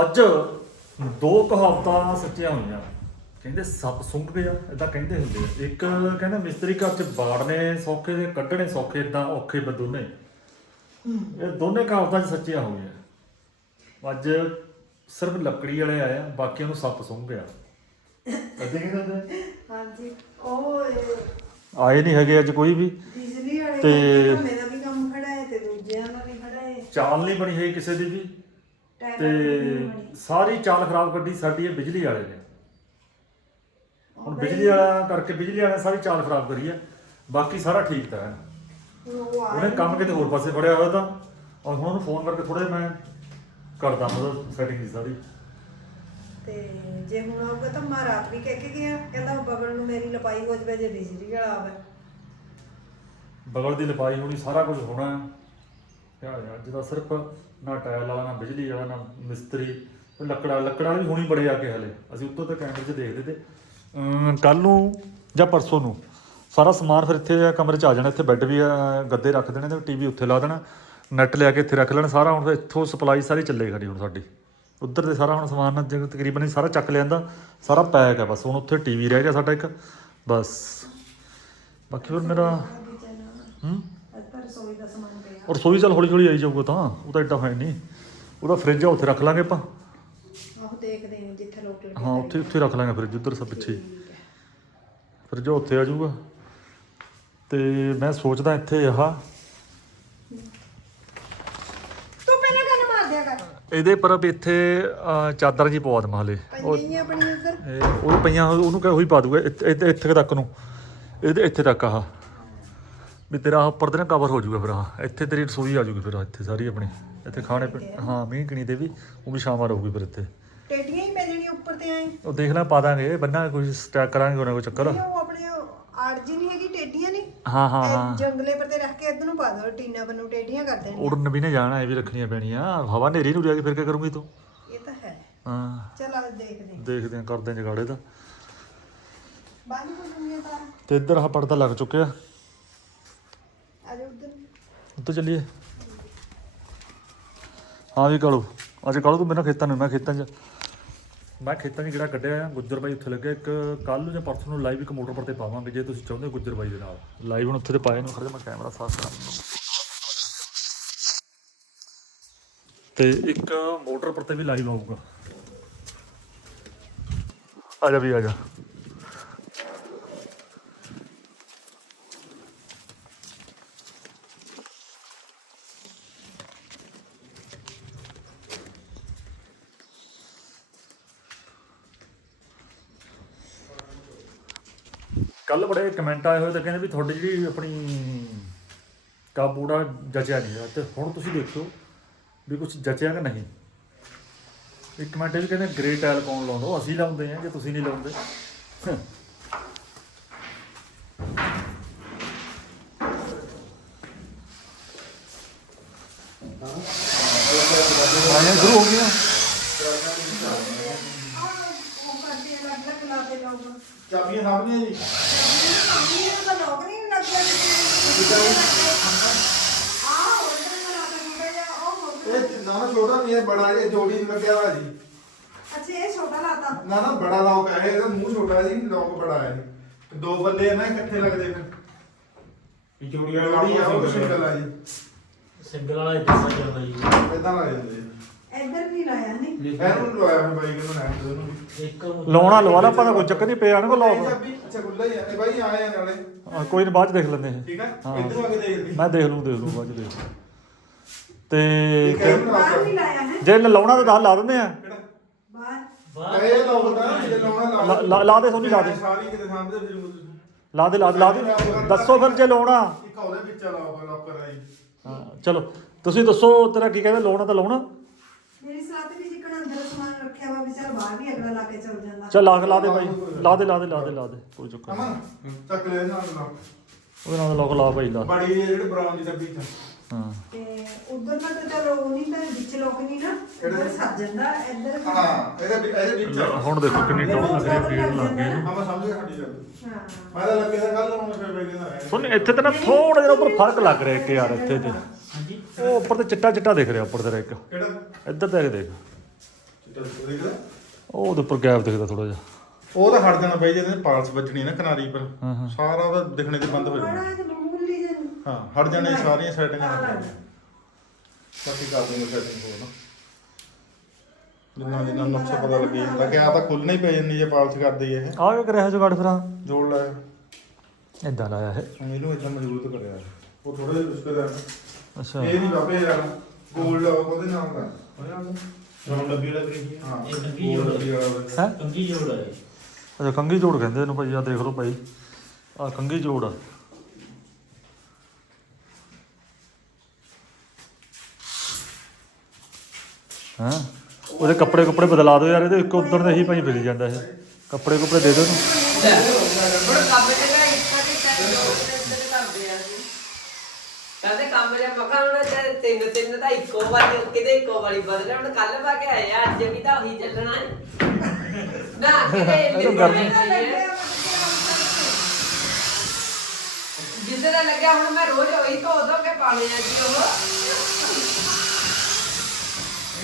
ਅੱਜ ਦੋ ਕਹਾਵਤਾਂ ਸੱਚੀਆਂ ਹੋਈਆਂ। ਕਹਿੰਦੇ ਸੱਪ ਸੁੰਘ ਗਿਆ ਇਦਾਂ ਕਹਿੰਦੇ ਹੁੰਦੇ ਆ। ਇੱਕ ਕਹਿੰਦਾ ਮਿਸਤਰੀ ਘਰ ਚ ਬਾੜਨੇ ਸੌਖੇ ਤੇ ਕੱਢਣੇ ਸੌਖੇ ਇਦਾਂ ਔਖੇ ਬਦੋਨੇ ਇਹ ਦੋਨੇ ਕਹਾਵਤਾਂ ਚ ਸੱਚੀਆਂ ਹੋਈਆਂ। ਅੱਜ ਸਿਰਫ ਲੱਕੜੀ ਵਾਲੇ ਆਏ ਆ ਬਾਕੀਆਂ ਨੂੰ ਸੱਪ ਸੁੰਘ ਗਿਆ। ਅੱਦੇ ਕਹਿੰਦੇ ਹੁੰਦੇ ਹਾਂਜੀ ਉਹ ਆਏ ਨਹੀਂ ਹੈਗੇ ਅੱਜ ਕੋਈ ਵੀ। ਬਿਜਲੀ ਵਾਲੇ ਤੇ- ਤੇ ਮੇਰਾ ਵੀ ਕੰਮ ਖੜਾ ਹੈ ਤੇ ਦੂਜਿਆਂ ਦਾ ਵੀ ਖੜਾ ਹੈ ਚਾਲ ਨਹੀਂ ਬਣੀ ਹੈ ਕਿਸੇ ਦੀ ਵੀ। ਤੇ। ਸਾਰੀ ਚਾਲ ਖਰਾਬ ਕੱਢੀ ਸਾਡੀ ਇਹ ਬਿਜਲੀ ਵਾਲੇ ਨੇ। ਹੁਣ ਬਿਜਲੀ ਵਾਲਾ ਕਰਕੇ ਬਿਜਲੀ ਵਾਲੇ ਸਾਰੀ ਚਾਲ ਖਰਾਬ ਕਰੀ ਹੈ ਬਾਕੀ ਸਾਰਾ ਠੀਕ ਤਾਂ ਹੈ। ਉਹ ਆ ਉਹਨੇ ਕੰਮ ਕਿਤੇ ਹੋਰ ਪਾਸੇ ਫੜਿਆ ਹੋਇਆ ਤਾਂ। ਔਰ ਹੁਣ ਉਹਨੂੰ ਫੋਨ ਕਰਕੇ ਥੋੜੇ ਮੈਂ ਕਰਦਾ ਮਤਲਬ ਸੈਟਿੰਗ ਦੀ ਸਾਰੀ। ਤੇ ਜੇ ਹੁਣ ਆਊਗਾ ਤਾਂ ਮੈਂ ਰਾਤ ਵੀ ਕਹਿ ਕੇ ਗਿਆ। ਕਹਿੰਦਾ ਬਬਲ ਨੂੰ ਮੇਰੀ ਲਪਾਈ ਹੋ ਜਵੇ ਜੇ ਬਿਜਲੀ ਵਾਲਾ ਆਵੇ। ਬਗਲ ਦੀ ਲਪਾਈ ਹੋਣੀ ਸਾਰਾ ਕੁਝ ਹੋਣਾ। ਹੈ ਕਿਆ ਯਾਰ ਅੱਜ ਦਾ ਸਿਰਫ ਨਾ ਟਾਇਲ ਵਾਲਾ, ਨਾ ਬਿਜਲੀ ਵਾਲਾ, ਨਾ ਮਿਸਤਰੀ ਤੇ ਲੱਕੜਾ, ਲੱਕੜਾਂ ਵੀ ਹੋਣੀ ਬੜੇ ਆ ਕੇ ਹਲੇ। ਅਸੀਂ ਉੱਤੋਂ ਤੇ ਕੈਮਰੇ 'ਚ ਦੇਖਦੇ ਤੇ ਕੱਲ ਨੂੰ ਜਾਂ ਪਰਸੋਂ ਨੂੰ ਸਾਰਾ ਸਮਾਨ ਫਿਰ ਇੱਥੇ ਕਮਰੇ 'ਚ ਆ ਜਾਣਾ, ਇੱਥੇ ਬੈੱਡ ਵੀ ਗੱਦੇ ਰੱਖ ਦੇਣੇ ਤੇ ਟੀਵੀ ਉੱਥੇ ਲਾ ਦੇਣਾ ਨੈਟ ਲਿਆ ਕੇ ਇੱਥੇ ਰੱਖ ਲੈਣਾ, ਸਾਰਾ ਹੁਣ ਇੱਥੋਂ ਸਪਲਾਈ ਸਾਰੀ ਚੱਲੇ ਖੜੀ ਹੁਣ ਸਾਡੀ। ਉੱਧਰ ਤੇ ਸਾਰਾ ਹੁਣ ਸਮਾਨ ਜੇ ਤਕਰੀਬਨ ਹੀ ਸਾਰਾ ਚੱਕ ਲਿਆਂਦਾ, ਸਾਰਾ ਪੈਕ ਹੈ ਬਸ, ਹੁਣ ਉੱਥੇ ਟੀਵੀ ਰਹਿ ਗਿਆ ਸਾਡਾ ਇੱਕ, ਬਸ। ਬਾਕੀ ਫਿਰ ਮੇਰਾ, ਹੂੰ? ਰਸੋਈ ਦਾ ਸਮਾਨ ਪਿਆ। ਔਰ ਰਸੋਈ ਚੱਲ ਹੌਲੀ ਹੌਲੀ ਆਈ ਜਾਊਗਾ ਤਾਂ ਉਹ ਤਾਂ ਏਡਾ ਹੈ ਨਹੀਂ। ਉਹਦਾ ਫ੍ਰਿਜ ਆ ਉੱਥੇ ਰੱਖ ਲਾਂਗੇ ਆਪਾਂ। ਆਹ ਦੇਖਦੇ ਹਾਂ ਜਿੱਥੇ ਲੋਕ ਲੱਗੇ। ਹਾਂ ਉੱਥੇ ਉੱਥੇ ਰੱਖ ਲਾਂਗੇ ਫ੍ਰਿਜ ਉੱਧਰ ਸਭ ਪਿੱਛੇ। ਫ੍ਰਿਜ ਉੱਥੇ ਆ ਜਾਊਗਾ। ਤੇ ਮੈਂ ਸੋਚਦਾ ਇੱਥੇ ਆਹ ਤੂੰ ਪਹਿਲਾਂ ਗੱਲ ਮਾਰ ਦਿਆ ਕਰ। ਇਹਦੇ ਪਰ ਵੀ ਇੱਥੇ ਅਹ, ਚਾਦਰ ਜੀ ਪਵਾ ਦਮਾ ਹਲੇ ਉਹ ਪੰਜੀ ਆਪਣੀ ਇਹ- ਉਹ ਪਈਆਂ ਉਹਨੂੰ ਕਹੇ ਉਹੀ ਪਾ ਦੂਗਾ। ਇੱਥੇ ਇੱਥੇ- ਇੱਥੇ ਤੱਕ ਨੂੰ। ਇਹਦੇ ਇੱਥੇ ਤੱਕ ਆਹ ਵੀ ਤੇਰਾ ਉੱਪਰ ਦੇ ਨਾ ਕਵਰ ਹੋ ਜਾਊਗਾ ਫਿਰ ਆਹ ਇੱਥੇ ਤੇਰੀ ਰਸੋਈ ਆ ਜਾਊਗੀ ਫਿਰ ਇੱਥੇ ਸਾਰੀ ਆਪਣੀ। ਇੱਥੇ ਖਾਣੇ ਹਾਂ। ਮੀਂਹ ਕਣੀ ਦੇ ਵੀ ਉਹ ਵੀ ਸ਼ਾਮਾਂ ਰਹੂਗੀ ਫਿਰ ਇੱਥੇ। ਟੇਟੀਆਂ ਹੀ ਜਾਣੀਆਂ ਉੱਪਰ ਤੇ ਆਏ। ਉਹ ਦੇਖ ਲੈ ਪਾ ਦਾਂਗੇ ਬੰਨਾ ਕੋਈ ਸਟੈਕ ਕਰਾਂਗੇ ਉਹਨਾਂ ਕੋਈ ਚੱਕਰ। ਉਹ ਆਪਣੇ ਆਰਜੀ ਨਹੀਂ ਹੈਗੀ ਟੇਟੀਆਂ ਨਹੀਂ? ਹਾਂ ਹਾਂ ਹਾਂ। ਜੰਗਲੇ ਪਰ ਤੇ ਰੱਖ ਕੇ ਇੱਧਰ ਨੂੰ ਪਾ ਦੋ ਟੀਨਾ ਬੰਨੂ ਟੇਟੀਆਂ ਕਰ ਦੇਣੀਆਂ ਉੜਨ ਵੀ ਨੇ ਜਾਣਾ ਇਹ ਵੀ ਰੱਖਣੀਆਂ ਪੈਣੀਆਂ। ਹਵਾ ਨੇਰੀ ਨੂੰ ਜਾ ਕੇ ਫਿਰ ਕੀ ਕਰੂੰਗੀ ਤੂੰ? ਇਹ ਤਾਂ ਹੈ। ਹਾਂ। ਚਲ ਆ ਦੇਖਦੇ ਹਾਂ। ਦੇਖਦੇ ਆਂ ਕਰਦੇ ਆਂ ਜਗਾੜੇ ਦਾ ਹੋ ਗਈਆਂ ਤਾਂ ਤੇ ਇੱਧਰ ਆਹ ਪਰਦਾ ਲੱਗ ਚੁੱਕਿਆ। ਉੱਧਰ ਚੱਲੀਏ। ਹਾਂ ਵੀ ਕਾਲੂ। ਅੱਜ ਕਾਲੂ ਤੂੰ ਮੇਰਾ ਖੇਤਾਂ ਨੂੰ, ਮੈਂ ਖੇਤਾਂ 'ਚ। ਮੈਂ ਖੇਤਾਂ 'ਚ ਜਿਹੜਾ ਕੱਢਿਆ ਆ ਗੁੱਜਰ ਬਾਈ ਉੱਥੇ ਲੱਗਿਆ ਇੱਕ ਕੱਲ ਨੂੰ ਜਾਂ ਪਰਸੋਂ ਨੂੰ ਲਾਈਵ ਇੱਕ ਮੋਟਰ ਪਰ ਤੇ ਪਾਵਾਂਗੇ, ਜੇ ਤੁਸੀਂ ਚਾਹੁੰਦੇ ਹੋ ਗੁੱਜਰ ਬਾਈ ਦੇ ਨਾਲ। ਲਾਈਵ ਹੁਣ ਉੱਥੇ ਤੇ ਪਾਏ ਨੂੰ ਖੜੇ ਮੈਂ ਕੈਮਰਾ ਸਾਫ਼ ਕਰਾਂ। ਤੇ ਇੱਕ ਮੋਟਰ ਪਰ ਤੇ ਵੀ ਲਾਈਵ ਆਊਗਾ। ਆ ਜਾ ਵੀ ਆ ਜਾ। ਕੱਲ ਬੜੇ ਕਮੈਂਟ ਆਏ ਹੋਏ ਤਾਂ ਕਹਿੰਦੇ ਵੀ ਤੁਹਾਡੀ ਜਿਹੜੀ ਆਪਣੀ ਕਾਬੂੜਾ ਜਚਿਆ ਨਹੀਂ ਹੈ ਤੇ ਹੁਣ ਤੁਸੀਂ ਦੇਖੋ ਵੀ ਕੁਝ ਜਚਿਆ ਕਿ ਨਹੀਂ। ਇੱਕ ਕਮੈਂਟ ਇਹ ਵੀ ਕਹਿੰਦੇ ਗ੍ਰੇ ਟਾਇਲ ਕੌਣ ਲਾਉਂਦਾ ਅਸੀਂ ਲਾਉਂਦੇ ਆ ਜੇ ਤੁਸੀਂ ਨਹੀਂ ਲਾਉਂਦੇ ਆਇਆ ਸ਼ੁਰੂ ਹੋ ਗਿਆ ਉਹ ਕਰਦੇ ਆ ਲੱਗ ਲੱਗ ਲਾ ਦੇ ਲੋਕ ਚਾਬੀਆਂ ਸਾਹਮਣੇ ਜੀ ਇਹ ਤਾਂ ਲੋਕ ਨਹੀਂ ਲੱਗਿਆ ਆ ਉਧਰ ਲਾ ਦੇ ਮੁੰਡਾ ਜਾ ਉਹ ਹੋਰ। ਇਹ ਨਾ ਨਾ ਛੋਟਾ ਨਹੀਂ ਹੈ ਬੜਾ ਇਹ ਜੋੜੀ ਨੂੰ ਲੱਗਿਆ ਹੋਇਆ ਜੀ। ਅੱਛਾ ਇਹ ਛੋਟਾ ਲਾਤਾ। ਨਾ ਨਾ ਬੜਾ ਲੌਕ ਹੈ ਇਹਦਾ ਮੂੰਹ ਛੋਟਾ ਜੀ ਲੌਕ ਬੜਾ ਹੈ ਤੇ ਦੋ ਬੱਲੇ ਆ ਨਾ ਇਕੱਠੇ ਲੱਗਦੇ ਫਿਰ ਵੀ ਜੋੜੀ ਜੋੜੀ ਆ ਉਹ ਸਿੰਗਲ ਆ। ਜੀ। ਸਿੰਗਲ ਵਾਲਾ ਇੱਕ ਪਾਸੇ ਜਾਂਦਾ ਜੀ। ਇਦਾਂ ਲੱਗ ਜਾਂਦੇ ਇੱਧਰ ਨਹੀਂ ਲਾਇਆ ਨਹੀਂ ਇਹਨੂੰ ਲਵਾਇਆ ਮੈਂ ਬਾਈ ਨੂੰ ਨਾ ਇੱਕ ਲਾਉਣਾ ਲਵਾ ਲਾ ਆਪਾਂ ਕੋਈ ਚੱਕਰ ਨਹੀਂ ਪਿਆ ਨਾ ਕੋ ਲਾਓ ਚਾਬੀ ਅੱਛਾ ਖੁੱਲਾ ਹੀ ਆ। ਇਹ ਬਾਈ ਆਏ ਆ ਨਾਲੇ। ਹਾਂ, ਕੋਈ ਨਹੀਂ ਬਾਅਦ ਚ ਦੇਖ ਲੈਂਦੇ ਹਾਂ ਠੀਕ ਹੈ ਹਾਂ। ਇੱਧਰ ਆ ਕੇ ਦੇਖ ਲਈ। ਮੈਂ ਦੇਖ ਲੂੰ ਦੇਖ ਲੂੰ ਬਾਅਦ ਚ ਦੇਖ ਲੂੰ। ਤੇ ਠੀਕ ਹੈ ਬਾਹਰ ਨਹੀਂ ਲਾਇਆ ਹੈ। ਜੇ ਲਾਉਣਾ ਤਾਂ ਦੱਸ ਲਾ ਦਿੰਦੇ ਆ। ਬਾਹਰ। ਇਹ ਲਾਉਂਦਾ ਜੇ ਲਾਉਣਾ ਲਾ- ਲਾ- ਲਾ ਦੇ ਸੋਨੀ ਲਾ ਦੇ। ਸਾਰੀ ਕਿਤੇ ਸਾਹਮਣੇ ਫਿਰ ਉਹ ਤੁਸੀਂ। ਲਾ ਦੇ ਲਾ ਦੇ ਲਾ ਦੇ। ਦੱਸੋ ਫਿਰ ਜੇ ਲਾਉਣਾ। ਇੱਕ ਉਹਦੇ ਵਿੱਚ ਲਾਓ ਲੌਕ ਕਰ ਆਈ ਹਾਂ, ਚਲੋ। ਤੁਸੀਂ ਦੱਸੋ ਤੇਰਾ ਕੀ ਕਹਿੰਦਾ ਲਾਉਣਾ ਤਾਂ ਲਾਉਣਾ। ਮੇਰੀ ਸਲਾਹ ਤੇ ਵੀ ਜਿੱਕਣ ਅੰਦਰ ਸਮਾਨ ਰੱਖਿਆ ਵਾ ਵੀ ਚਲ ਬਾਹਰ ਵੀ ਅਗਲਾ ਲਾ ਕੇ ਚੱਲ ਜਾਂਦਾ। ਚੱਲ ਲਾ ਲਾ ਦੇ ਬਾਈ। ਲਾ ਦੇ ਲਾ ਦੇ ਲਾ ਦੇ ਲਾ ਦੇ। ਕੋਈ ਚੱਕਰ ਨਹੀਂ। ਅਮਨ ਚੱਕ ਲੈ ਨਾਲ ਉਹਦੇ ਨਾਲ ਲੋਕ ਲਾ ਬਾਈ ਲਾ। ਬੜੀ ਜਿਹੀ ਜਿਹੜੀ ਬਰਾਊਨ ਦੀ ਡੱਬੀ ਚ ਹਾਂ। ਤੇ ਉਧਰ ਨਾ ਤਾਂ ਚਲੋ ਉਹ ਨਹੀਂ ਤਾਂ ਵਿੱਚ ਲੋਕ ਨਹੀਂ ਨਾ ਇੱਧਰ ਸੱਜ ਜਾਂਦਾ ਇੱਧਰ ਹਾਂ ਇਹਦੇ ਵਿੱਚ- ਇਹਦੇ ਵਿੱਚ ਆ। ਹੁਣ ਦੇਖੋ ਕਿੰਨੀ ਟੌਰ ਲੱਗ ਰਹੀ ਭੀੜ ਲੱਗ ਗਈ ਹਾਂ ਮੈਂ ਸਮਝ ਗਿਆ ਸਾਡੀ ਗੱਲ। ਹਾਂ। ਮੈਂ ਤਾਂ ਲੱਗੇ ਤਾਂ ਕੱਲ ਨੂੰ ਮੈਂ ਫਿਰ ਵੇਖਦਾ ਹੈ ਸੁਣ ਇੱਥੇ ਤੇ ਨਾ ਥੋੜਾ ਜਿਹਾ ਉੱਪਰ ਫ਼ਰਕ ਲੱਗ ਰਿਹਾ ਇੱਕ ਯਾਰ ਇੱਥੇ ਤੇ। ਹਾਂਜੀ। ਉਹ ਉੱਪਰ ਤੇ ਚਿੱਟਾ ਚਿੱਟਾ ਦਿਖ ਰਿਹਾ ਉੱਪਰ ਤੇਰਾ ਇੱਕ। ਕਿਹੜਾ? ਇੱਧਰ ਤੇ ਆ ਕੇ ਦੇਖ ਦੇਖਦਾ ਉਹ ਉਹਦੇ ਉੱਪਰ ਗੈਪ ਦਿਖਦਾ ਥੋੜਾ ਜਿਹਾ। ਉਹ ਤਾਂ ਹਟ ਜਾਣਾ ਬਾਈ ਜਿਹਦੇ ਪਾਲਸ ਵੱਜਣੀ ਨਾ ਕਿਨਾਰੀ ਪਰ। ਹਾਂ, ਹਾਂ। ਸਾਰਾ ਉਹਦਾ ਦਿਖਣੇ ਤੇ ਬੰਦ ਹੋ ਜਾਣਾ। ਜਿਹਾ ਹਾਂ ਹਟ ਜਾਣੇ ਸਾਰੀਆਂ ਸੈਟਿੰਗਾਂ ਹਾਂ, ਹਟ ਹਾਂ। ਜਾਣੀਆਂ ਬਾਕੀ ਕਰ ਦੂੰਗਾ ਸੈਟਿੰਗ ਹੋਰ ਨਾ। ਜਿੰਨਾ ਜਿੰਨਾ ਨੁਕਸਾ ਪਤਾ ਲੱਗੀ। ਜਾਂਦਾ ਕਿ ਆ ਤਾਂ ਖੁੱਲਣਾ ਹੀ ਪੈ ਜਾਂਦੀ ਜੇ ਪਾਲਸ ਕਰਦੇ ਹੀ ਇਹ। ਆ ਕੇ ਕਰਿਆ ਜੁਗਾੜ ਫਿਰ। ਜੋੜ ਲਾਇਆ। ਇਦਾਂ ਲਾਇਆ ਹੈ ਹੁਣ ਇਹਨੂੰ ਇਦਾਂ ਮਜ਼ਬੂਤ ਕਰਿਆ। ਉਹ ਥੋੜਾ ਜਿਹਾ ਰਿਸ਼ਤੇਦਾਰ ਅੱਛਾ। ਇਹ ਨਹੀਂ ਬਾਬੇ ਯਾਰ ਗੋਲਡ ਉਹਦੇ ਨਾਮ ਦਾ? ਉਹਦੇ ਨਾਮ ਦਾ? ਰੌਣ ਡੱਬੀ ਵਾਲਾ ਕਰੀ ਹਾਂ ਇਹ ਕੰਗੀ ਜੋੜ ਉਹਦਾ। ਹੈ? ਕੰਗੀ ਜੋੜ ਹੈ ਅੱਛਾ ਕੰਗੀ ਜੋੜ ਕਹਿੰਦੇ ਇਹਨੂੰ ਭਾਈ ਆ ਦੇਖ ਲਓ ਭਾਈ। ਆ ਕੰਗੀ ਜੋੜ ਆ। ਹਾਂ? ਉਹਦੇ ਕੱਪੜੇ ਕੱਪੜੇ ਬਦਲਾ ਦਿਓ ਯਾਰ ਇਹਦੇ ਇੱਕ ਉਧਰ ਦੇ ਹੀ ਭਾਈ ਫਿਰੀ ਜਾਂਦਾ ਇਹ। ਕੱਪੜੇ ਕੱਪੜੇ ਦੇ ਦਿਓ ਇਹਨੂੰ ਹੁਣ ਕੰਮ ਜਿਹੜਾ ਇੱਕਾ ਦੀ ਟਾਈਮ ਲੋਕ ਕਰਦੇ ਆ ਜੀ ਕਹਿੰਦੇ ਕੰਮ ਜੇ ਮਖਾਂ ਹੁਣ ਤੇ ਤਿੰਨ ਤਿੰਨ ਤਾਂ ਇੱਕੋ ਵਾਰੀ ਕਿਤੇ ਇੱਕੋ ਵਾਰੀ ਬਦਲੇ ਹੁਣ ਕੱਲ ਪਾ ਕੇ ਆਏ ਆ ਅੱਜ ਵੀ ਤਾਂ ਉਹੀ ਚੱਲਣਾ ਹੈ। ਨਾ ਕਿਤੇ ਇਹ ਤਾਂ ਗਰਮੀ- ਜਿੱਦਾਂ ਦਾ ਲੱਗਿਆ ਹੁਣ ਮੈਂ ਰੋਜ਼ ਉਹੀ ਧੋ ਧੋ ਕੇ ਪਾਣੇ ਆ ਜੀ ਉਹ।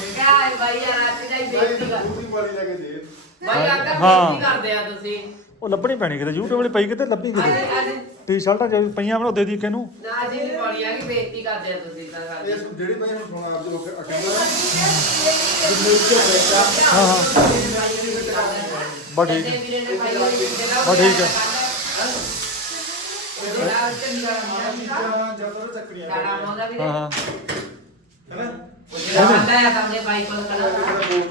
ਕਿਆ ਹੈ ਭਾਈ ਯਾਰ ਅੱਜ ਜਾਈ ਬੇਇੱਜ਼ਤੀ ਕਰ। ਦੂਸਰੀ ਵਾਲੀ ਲੈ ਕੇ ਦੇ। ਭਾਈ ਆਕਰ ਹਾਂ। ਬੇਇੱਜ਼ਤੀ ਕਰਦੇ ਆ ਤੁਸੀਂ। ਉਹ ਲੱਭਣੀ ਪੈਣੀ ਕਿਤੇ YouTube ਵਾਲੀ ਪਈ ਕਿਤੇ ਲੱਭੀ ਕਿਤੇ? ਅੱਜ ਟੀ-ਸ਼ਰਟਾਂ ਜੇ ਪਈਆਂ ਬਣਾਓ ਦੇ ਦੀ ਕਿਹਨੂੰ? ਨਾ ਜੀ ਨਹੀਂ ਪਾਣੀ ਆ ਕਿ ਬੇਇੱਜ਼ਤੀ ਕਰਦੇ ਆ ਤੁਸੀਂ ਤਾਂ ਸਾਡੀ ਇਹ ਜਿਹੜੀ ਭਾਈ ਹੁਣ ਸੁਣਾ ਆਪ ਜੋ ਕਹਿੰਦਾ ਹਾਂ ਹਾਂ ਬਸ ਠੀਕ ਹੈ। ਬਸ ਠੀਕ ਹੈ। ਜਦੋਂ ਚੱਕਰੀਆਂ ਹਾਂ ਹਾਂ।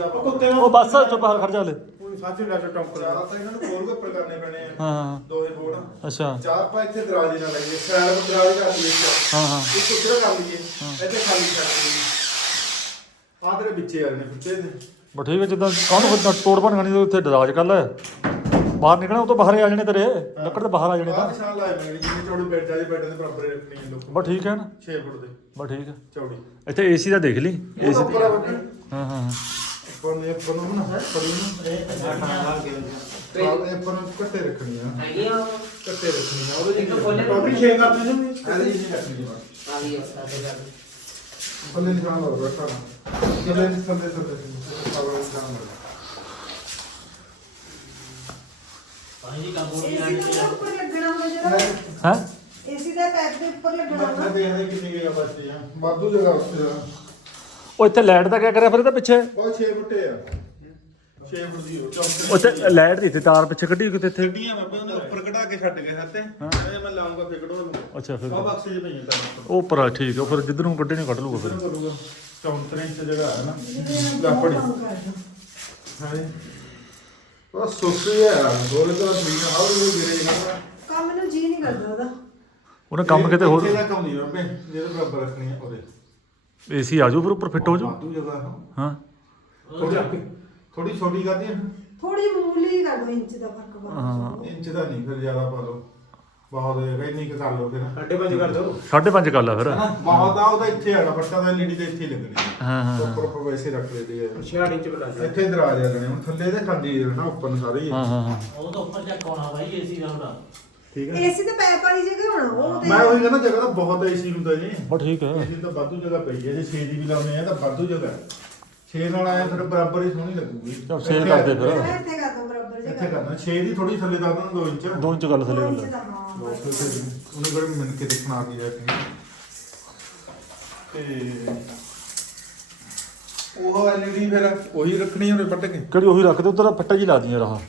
ਉਹ ਕੁੱਤੇ ਉਹ ਬਸ ਚੁੱਪ ਕਰ ਖੜ ਜਾ ਲੈ ਸਾਚੀ ਲੈਟਰ ਟੰਪ ਚਾਹ ਤਾਂ ਇਹਨਾਂ ਨੂੰ ਕੋਲ ਦੇ ਉੱਪਰ ਕਰਨੇ ਪੈਣੇ ਆ। ਹਾਂ ਹਾਂ। ਦੋਹੇ ਬੋਰਡ ਅੱਛਾ। ਚਾਰ ਪਾ ਇੱਥੇ ਦਰਾਜ਼ੀ ਨਾਲ ਲਾਈਏ। ਸੈਲ ਪਰ ਦਰਾਜ਼ੀ ਕਰ ਲਈਏ ਇੱਕ। ਹਾਂ ਹਾਂ। ਇੱਕ ਇੱਧਰ ਕਰ ਲਈਏ। ਇੱਥੇ ਖਾਲੀ ਛੱਡ ਲਈਏ। ਆਹ ਤੇਰੇ ਵਿੱਚੇ ਆ ਨੇ ਫਿੱਟੇ ਦੇ ਬਸ ਠੀਕ ਹੈ ਜਿੱਦਾਂ ਕੌਣ ਬੰਦਾ ਤੋੜ ਭੰਨ ਗਣੀ ਉੱਥੇ ਦਰਾਜ ਕਰ ਲੈ। ਬਾਹਰ ਨਿਕਲਣਾ ਉਹ ਤੋਂ ਬਾਹਰ ਹੀ ਆ ਜਾਣੇ ਤੇਰੇ। ਲੱਕੜ ਤੇ ਬਾਹਰ ਆ ਜਾਣੇ ਬਾਹਰ ਤਾਂ ਨਿਸ਼ਾਨ ਲਾਏ ਮੇਰੇ ਜਿੰਨੇ ਚੌੜੇ ਬੈੱਡ ਵਾਲੇ ਬੈੱਡ ਦੇ ਬਰਾਬਰ ਰੱਖਣੀ ਲੋਕ। ਬਸ ਠੀਕ ਹੈ ਨਾ। 6 ਫੁੱਟ ਦੇ। ਬਸ ਠੀਕ ਹੈ ਚੌੜੀ। ਇੱਥੇ ਏਸੀ ਦਾ ਦੇਖ ਲਈ। ਉਹ ਏਸੀ ਉੱਪਰ ਆ ਬੱਟੇ ਹਾਂ ਹਾਂ ਹਾਂ। ਉੱਪਰ ਨੇ ਉੱਪਰ ਨੂੰ ਨਾ ਉੱਪਰ ਨੂੰ ਇਹ ਤਾਂ ਲਾ ਕੇ ਦੇ ਉੱਪਰ ਨੂੰ ਕੱਟੇ ਰੱਖਣੀ ਆ। ਕੱਟੇ ਰੱਖਣੀ ਆ। ਉਹਦੇ ਇੱਕ ਖੋਲ੍ਹ ਕੇ ਟੋਪੀ ਛੇ ਕਰ ਦੇ ਨੂੰ। ਇਹਦੇ ਜੀ ਰੱਖਣੀ ਆ। ਬੱਲੇ ਨਿਸ਼ਾਨ ਲਾ ਬੈਠਾ ਨਾ ਬੱਲੇ ਦੇ ਥੱਲੇ। ਥੱਲੇ ਸਾਰਾ ਨਿਸ਼ਾਨ ਲਾ ਪਾਣੀ ਦੀ ਕੰਮ ਏਸੀ ਹੋਣੀ ਦੇ ਉੱਪਰ ਲੱਗਣਾ ਹੋਵੇ ਜਿਹੜਾ ਹੈ? ਏਸੀ ਦਾ ਪੈਪ ਦੇ ਉੱਪਰ ਲੱਗਣਾ ਮੈਂ ਹੋਵੇ ਦੇਖਦੇ ਕਿੰਨੀ ਗਈ ਆ ਆ। ਵਾਧੂ ਜਗ੍ਹਾ ਉੱਤੇ ਆ ਉਹ ਇੱਥੇ ਲਾਈਟ ਦਾ ਕਿਆ ਕਰਿਆ ਫਿਰ ਇਹਦੇ ਪਿੱਛੇ? ਉਹ 6 ਫੁੱਟੇ ਆ। 6 ਫੁੱਟ ਦੀ ਉਹ ਚੌਂਕੇ। ਉੱਥੇ ਲਾਈਟ ਦੀ ਤੇ ਤਾਰ ਪਿੱਛੇ ਕੱਢੀ ਕਿਤੇ ਇੱਥੇ? ਗੱਡੀਆਂ ਬਾਬੇ ਉਹਨੇ ਉੱਪਰ ਕਢਾ ਕੇ ਛੱਡ ਗਏ ਹੱਤੇ ਇਹ ਮੈਂ ਲਾਉਂਗਾ ਫੇਰ ਕਢਵਾ ਲੂੰ ਅੱਛਾ ਫਿਰ ਸਭ ਬਕਸੇ ਚ ਪਈਆਂ ਤਾਂ ਉਹ ਉੱਪਰ ਆ ਠੀਕ ਹੈ ਉਹ ਫਿਰ ਜਿੱਧਰ ਨੂੰ ਕੱਢੇ ਨਹੀਂ ਕੱਢ ਲੂਗਾ ਫਿਰ। ਕਿਹਨੂੰ ਕਰੂਗਾ 34 ਇੰਚ ਜਗ੍ਹਾ ਹੈ ਨਾ ਲਾਪੜੀ। ਹਾਂ ਉਹ ਸੁਸੀ ਹੈ ਗੋਲੇ ਤੋਂ ਠੀਕ ਆ ਹਾਉ ਇਹ ਗਿਰੇ ਨਾ ਕੰਮ ਨੂੰ ਜੀ ਨਹੀਂ ਕਰਦਾ ਉਹਦਾ। ਉਹਨੇ ਕੰਮ ਕਿਤੇ ਹੋਰ ਇਹਦਾ ਕੰਮ ਨਹੀਂ ਬਾਬੇ ਜਿਹਦੇ ਬਰਾਬਰ ਰੱਖਣੀ ਆ ਉਹਦੇ। ਏਸੀ ਆ ਜਾਊ ਫਿਰ ਉੱਪਰ ਫਿੱਟ ਹੋ ਜਾਊ। ਵਾਧੂ ਜਗ੍ਹਾ ਹਾਂ। ਥੋੜੀ ਥੋੜੀ ਛੋਟੀ ਕਰਦੀ ਆ ਥੋੜੀ ਮਾਮੂਲੀ ਹੀ ਕਰ ਦੋ ਇੰਚ ਦਾ ਫ਼ਰਕ ਪਾ ਹਾਂ। ਇੰਚ ਦਾ ਨਹੀਂ ਫਿਰ ਜ਼ਿਆਦਾ ਪਾ ਲਓ ਬਹੁਤ ਹੈ ਇੰਨੀ ਕੁ ਕਰ ਲਓ ਫਿਰ। ਸਾਡੇ ਪੰਜ ਕਰ ਦੋ ਸਾਢੇ ਪੰਜ ਕਰ ਲਾ ਫਿਰ। ਹਨਾ? ਬਹੁਤ ਆ ਉਹਦਾ ਇੱਥੇ ਆਣਾ ਬੱਟਾ ਦਾ ਐਲਈਡੀ ਤੇ ਇੱਥੇ ਹੀ ਲੱਗਣੀ ਆ। ਹਾਂ ਹਾਂ ਉੱਪਰ ਉੱਪਰ ਵੈਸੇ ਰੱਖ ਲੈਦੇ ਆ। 66 ਇੰਚ ਬਣਾ ਦੇ ਇੱਥੇ ਦਰਾਜ ਆ ਜਾਣੇ ਹੁਣ ਥੱਲੇ ਤੇ ਖਾਲੀ ਆ ਨਾ ਉੱਪਰ ਨੂੰ ਸਾਰੇ ਹੀ ਹਾਂ ਹਾਂ ਹਾਂ। ਉਹ ਤਾਂ ਉੱਪਰ ਚੱਕ ਆਉਣਾ ਬਾਈ ਏਸੀ ਦਾ ਹੁੰਦਾ। ਠੀਕ ਹੈ। ਏਸੀ ਤੇ ਪੈਪ ਵਾਲੀ ਜਗ੍ਹਾ ਹੋਣਾ ਉਹ ਤੇ ਮੈਂ ਉਹੀ ਕਹਿੰਦਾ ਜਗ੍ਹਾ ਤਾਂ ਬਹੁਤ ਏਸੀ ਹੁੰਦਾ ਜੀ। ਬਸ ਠੀਕ ਹੈ। ਏਸੀ ਤਾਂ ਵਾਧੂ ਜਗ੍ਹਾ ਪਈ ਹੈ ਜੇ 6 ਦੀ ਵੀ ਲਾਉਣੇ ਆ ਤਾਂ ਵਾਧੂ ਜਗ੍ਹਾ। 6 ਨਾਲ ਆਇਆ ਫਿਰ ਬਰਾਬਰ ਹੀ ਸੋਹਣੀ ਲੱਗੂਗੀ। ਚੱਲ ਛੇ ਕਰ ਦੇ ਫਿਰ। ਮੈਂ ਇੱਥੇ ਕਰ ਦੋ ਬਰਾਬਰ ਇੱਥੇ ਜਗ੍ਹਾ ਕਰਨਾ 6 ਦੀ ਥੋੜੀ ਥੱਲੇ ਦਾ ਦੇਣਾ 2 ਇੰਚ। ਦੋ ਇੰਚ ਗੱਲ ਥੱਲੇ ਦੋ ਗੱਲ ਇੰਚ ਦਾ ਹਾਂ ਬਸ। ਫਿਰ ਤੇ ਉਹਨੇ ਕਿਹੜੇ ਮਿੰਨ ਕੇ ਦੇਖਣਾ ਆ ਗਈ ਹੈ ਤੇ ਉਹ ਐਲਈਡੀ ਫਿਰ ਉਹੀ ਰੱਖਣੀ ਉਹਨੇ ਪੱਟ ਕੇ? ਕਿਹੜੀ ਉਹੀ ਰੱਖ ਦੇ ਉਧਰ ਫੱਟਾ ਜੀ ਲਾ ਦੀਆਂ ਰਹਾ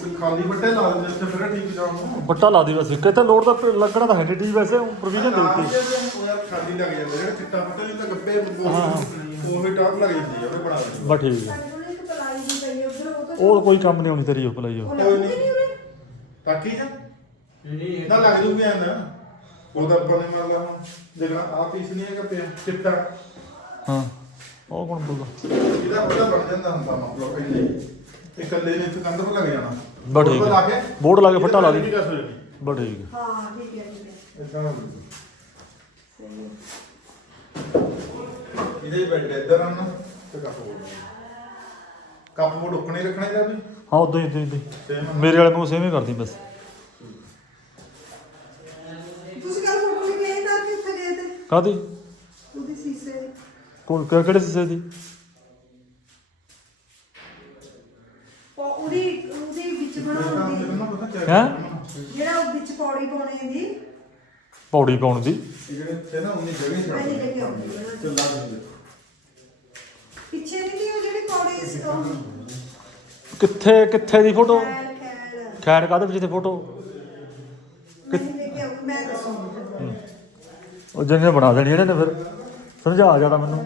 ਕੋਈ ਖਾਲੀ ਬੱਟੇ ਲਾ ਦਿੰਦੇ ਉੱਥੇ ਫਿਰ ਠੀਕ ਜਾਣ ਬੱਟਾ ਲਾ ਦੀ ਬਸ ਕਿਤੇ ਲੋਡ ਦਾ ਲੱਗਣਾ ਤਾਂ ਹੈ ਨਹੀਂ ਟੀ ਵੈਸੇ ਪ੍ਰੋਵੀਜ਼ਨ ਦੇ ਦਿੱਤੀ। ਉਹ ਯਾਰ ਖਾਲੀ ਲੱਗ ਜਾਂਦਾ ਜਿਹੜਾ ਚਿੱਟਾ ਪੱਟਾ ਨਹੀਂ ਤਾਂ ਗੱਪੇ ਉਹ ਵੀ ਟਾਪ ਲੱਗ ਜਾਂਦੀ ਹੈ ਉਹਨੇ ਬਣਾ ਦਿੱਤੀ ਬਸ ਠੀਕ ਹੈ ਇੱਕ ਪਲਾਈ ਦੀ ਪਈ ਉਧਰ ਉਹ ਤਾਂ ਉਹ ਕੋਈ ਕੰਮ ਨਹੀਂ ਆਉਣੀ ਤੇਰੀ ਉਹ ਭਲਾਈ ਉਹ ਉਹ ਲੱਗਦੀ ਨਹੀਂ ਉਰੇ। ਬਾਕੀ ਜਾਂ? ਜਿਹੜੀ ਨਾ ਲੱਗ ਜੂਗੀ ਐਂ ਨਾ ਉਹਦਾ ਆਪਾਂ ਨੇ ਮੰਨ ਲਾ ਹੁਣ ਜਿਹੜਾ ਆ ਪੀਸ ਨਹੀਂ ਹੈਗਾ ਪਿਆ ਚਿੱਟਾ। ਹਾਂ ਉਹ ਕੌਣ ਬੋਲਦਾ? ਇਹਦਾ ਪਤਾ ਬਣ ਜਾਂਦਾ ਹੁੰਦਾ ਮਤਲਬ ਇੰਨੇ ਇਹ ਇਕੱਲੇ ਨੇ ਇੱਥੇ ਕੰਧ 'ਤੇ ਲੱਗ ਜਾਣਾ। ਬਸ ਠੀਕ ਹੈ। ਲਾ ਕੇ। ਬੋਰਡ ਲਾ ਕੇ ਫੱਟਾ ਲਾ ਦੇ। ਬਸ ਠੀਕ ਹੈ ਹਾਂ ਠੀਕ ਹੈ ਠੀਕ ਹੈ। ਇਦਾਂ ਹੋ ਸਹੀ ਜਾਊਗੀ। ਹੈ। ਇਹਦੇ ਹੀ ਬੈਠ ਇੱਧਰ ਆਣਾ ਤੇ ਕੱਪ ਬੋਰਡ ਕੱਪ ਬੋਰਡ ਉੱਕਣੇ ਰੱਖਣਾ ਇਹਦਾ ਵੀ? ਹਾਂ ਉਦਾਂ ਹੀ ਉਦਾਂ ਹੀ ਉਦਾਂ ਹੀ। ਸੇਮ ਮੇਰੇ ਵਾਲੇ ਨੂੰ ਸੇਮ ਹੀ ਕਰਦੀ ਬਸ। ਤੁਸੀਂ ਕੱਲ ਫੋਟੋ ਵੀ ਗਏ ਤਾਂ ਕਿ ਉੱਥੇ ਗਏ ਤੇ? ਕਾਦੀ ਉਹਦੇ ਸੀਸੇ। ਕੋਲ ਕਿਹੜੇ ਹਿੱਸੇ ਦੀ? ਉਹਦੀ ਉਹਦੀ ਵਿੱਚ ਬਣਾਉਣ ਦੀ ਹੈ? ਜਿਹੜਾ ਉਹ ਵਿੱਚ ਪੌੜੀ ਪਾਉਣੇ ਦੀ ਪੌੜੀ ਪਾਉਣ ਦੀ? ਇਹ ਜਿਹੜੇ ਇੱਥੇ ਨਾ ਉਨੀ ਜਗ੍ਹਾ ਹੀ ਛੱਡ ਪਹਿਲੀ ਜਗ੍ਹਾ ਆਉਂਦੀ ਹੈ ਨਾ। ਚੱਲਾ ਦਿੰਦੇ ਪਿੱਛੇ ਨਹੀਂ ਉਹ ਜਿਹੜੀ ਪੌੜੀ ਸੀ ਉਹ ਕਿੱਥੇ ਕਿੱਥੇ ਦੀ ਫੋਟੋ? ਖੈਲ ਖੈਲ ਖੈਰ ਕਾਦੇ ਵਿੱਚ ਦੀ ਫੋਟੋ? ਮੈਂ ਲੈ ਕੇ ਆਊਂ, ਮੈਂ ਦੱਸੂਗੀ ਉਹ ਜਿਹਨੇ ਬਣਾ ਦੇਣੀ ਇਹਨੇ ਫਿਰ ਸਮਝਾ ਜ਼ਿਆਦਾ ਮੈਨੂੰ।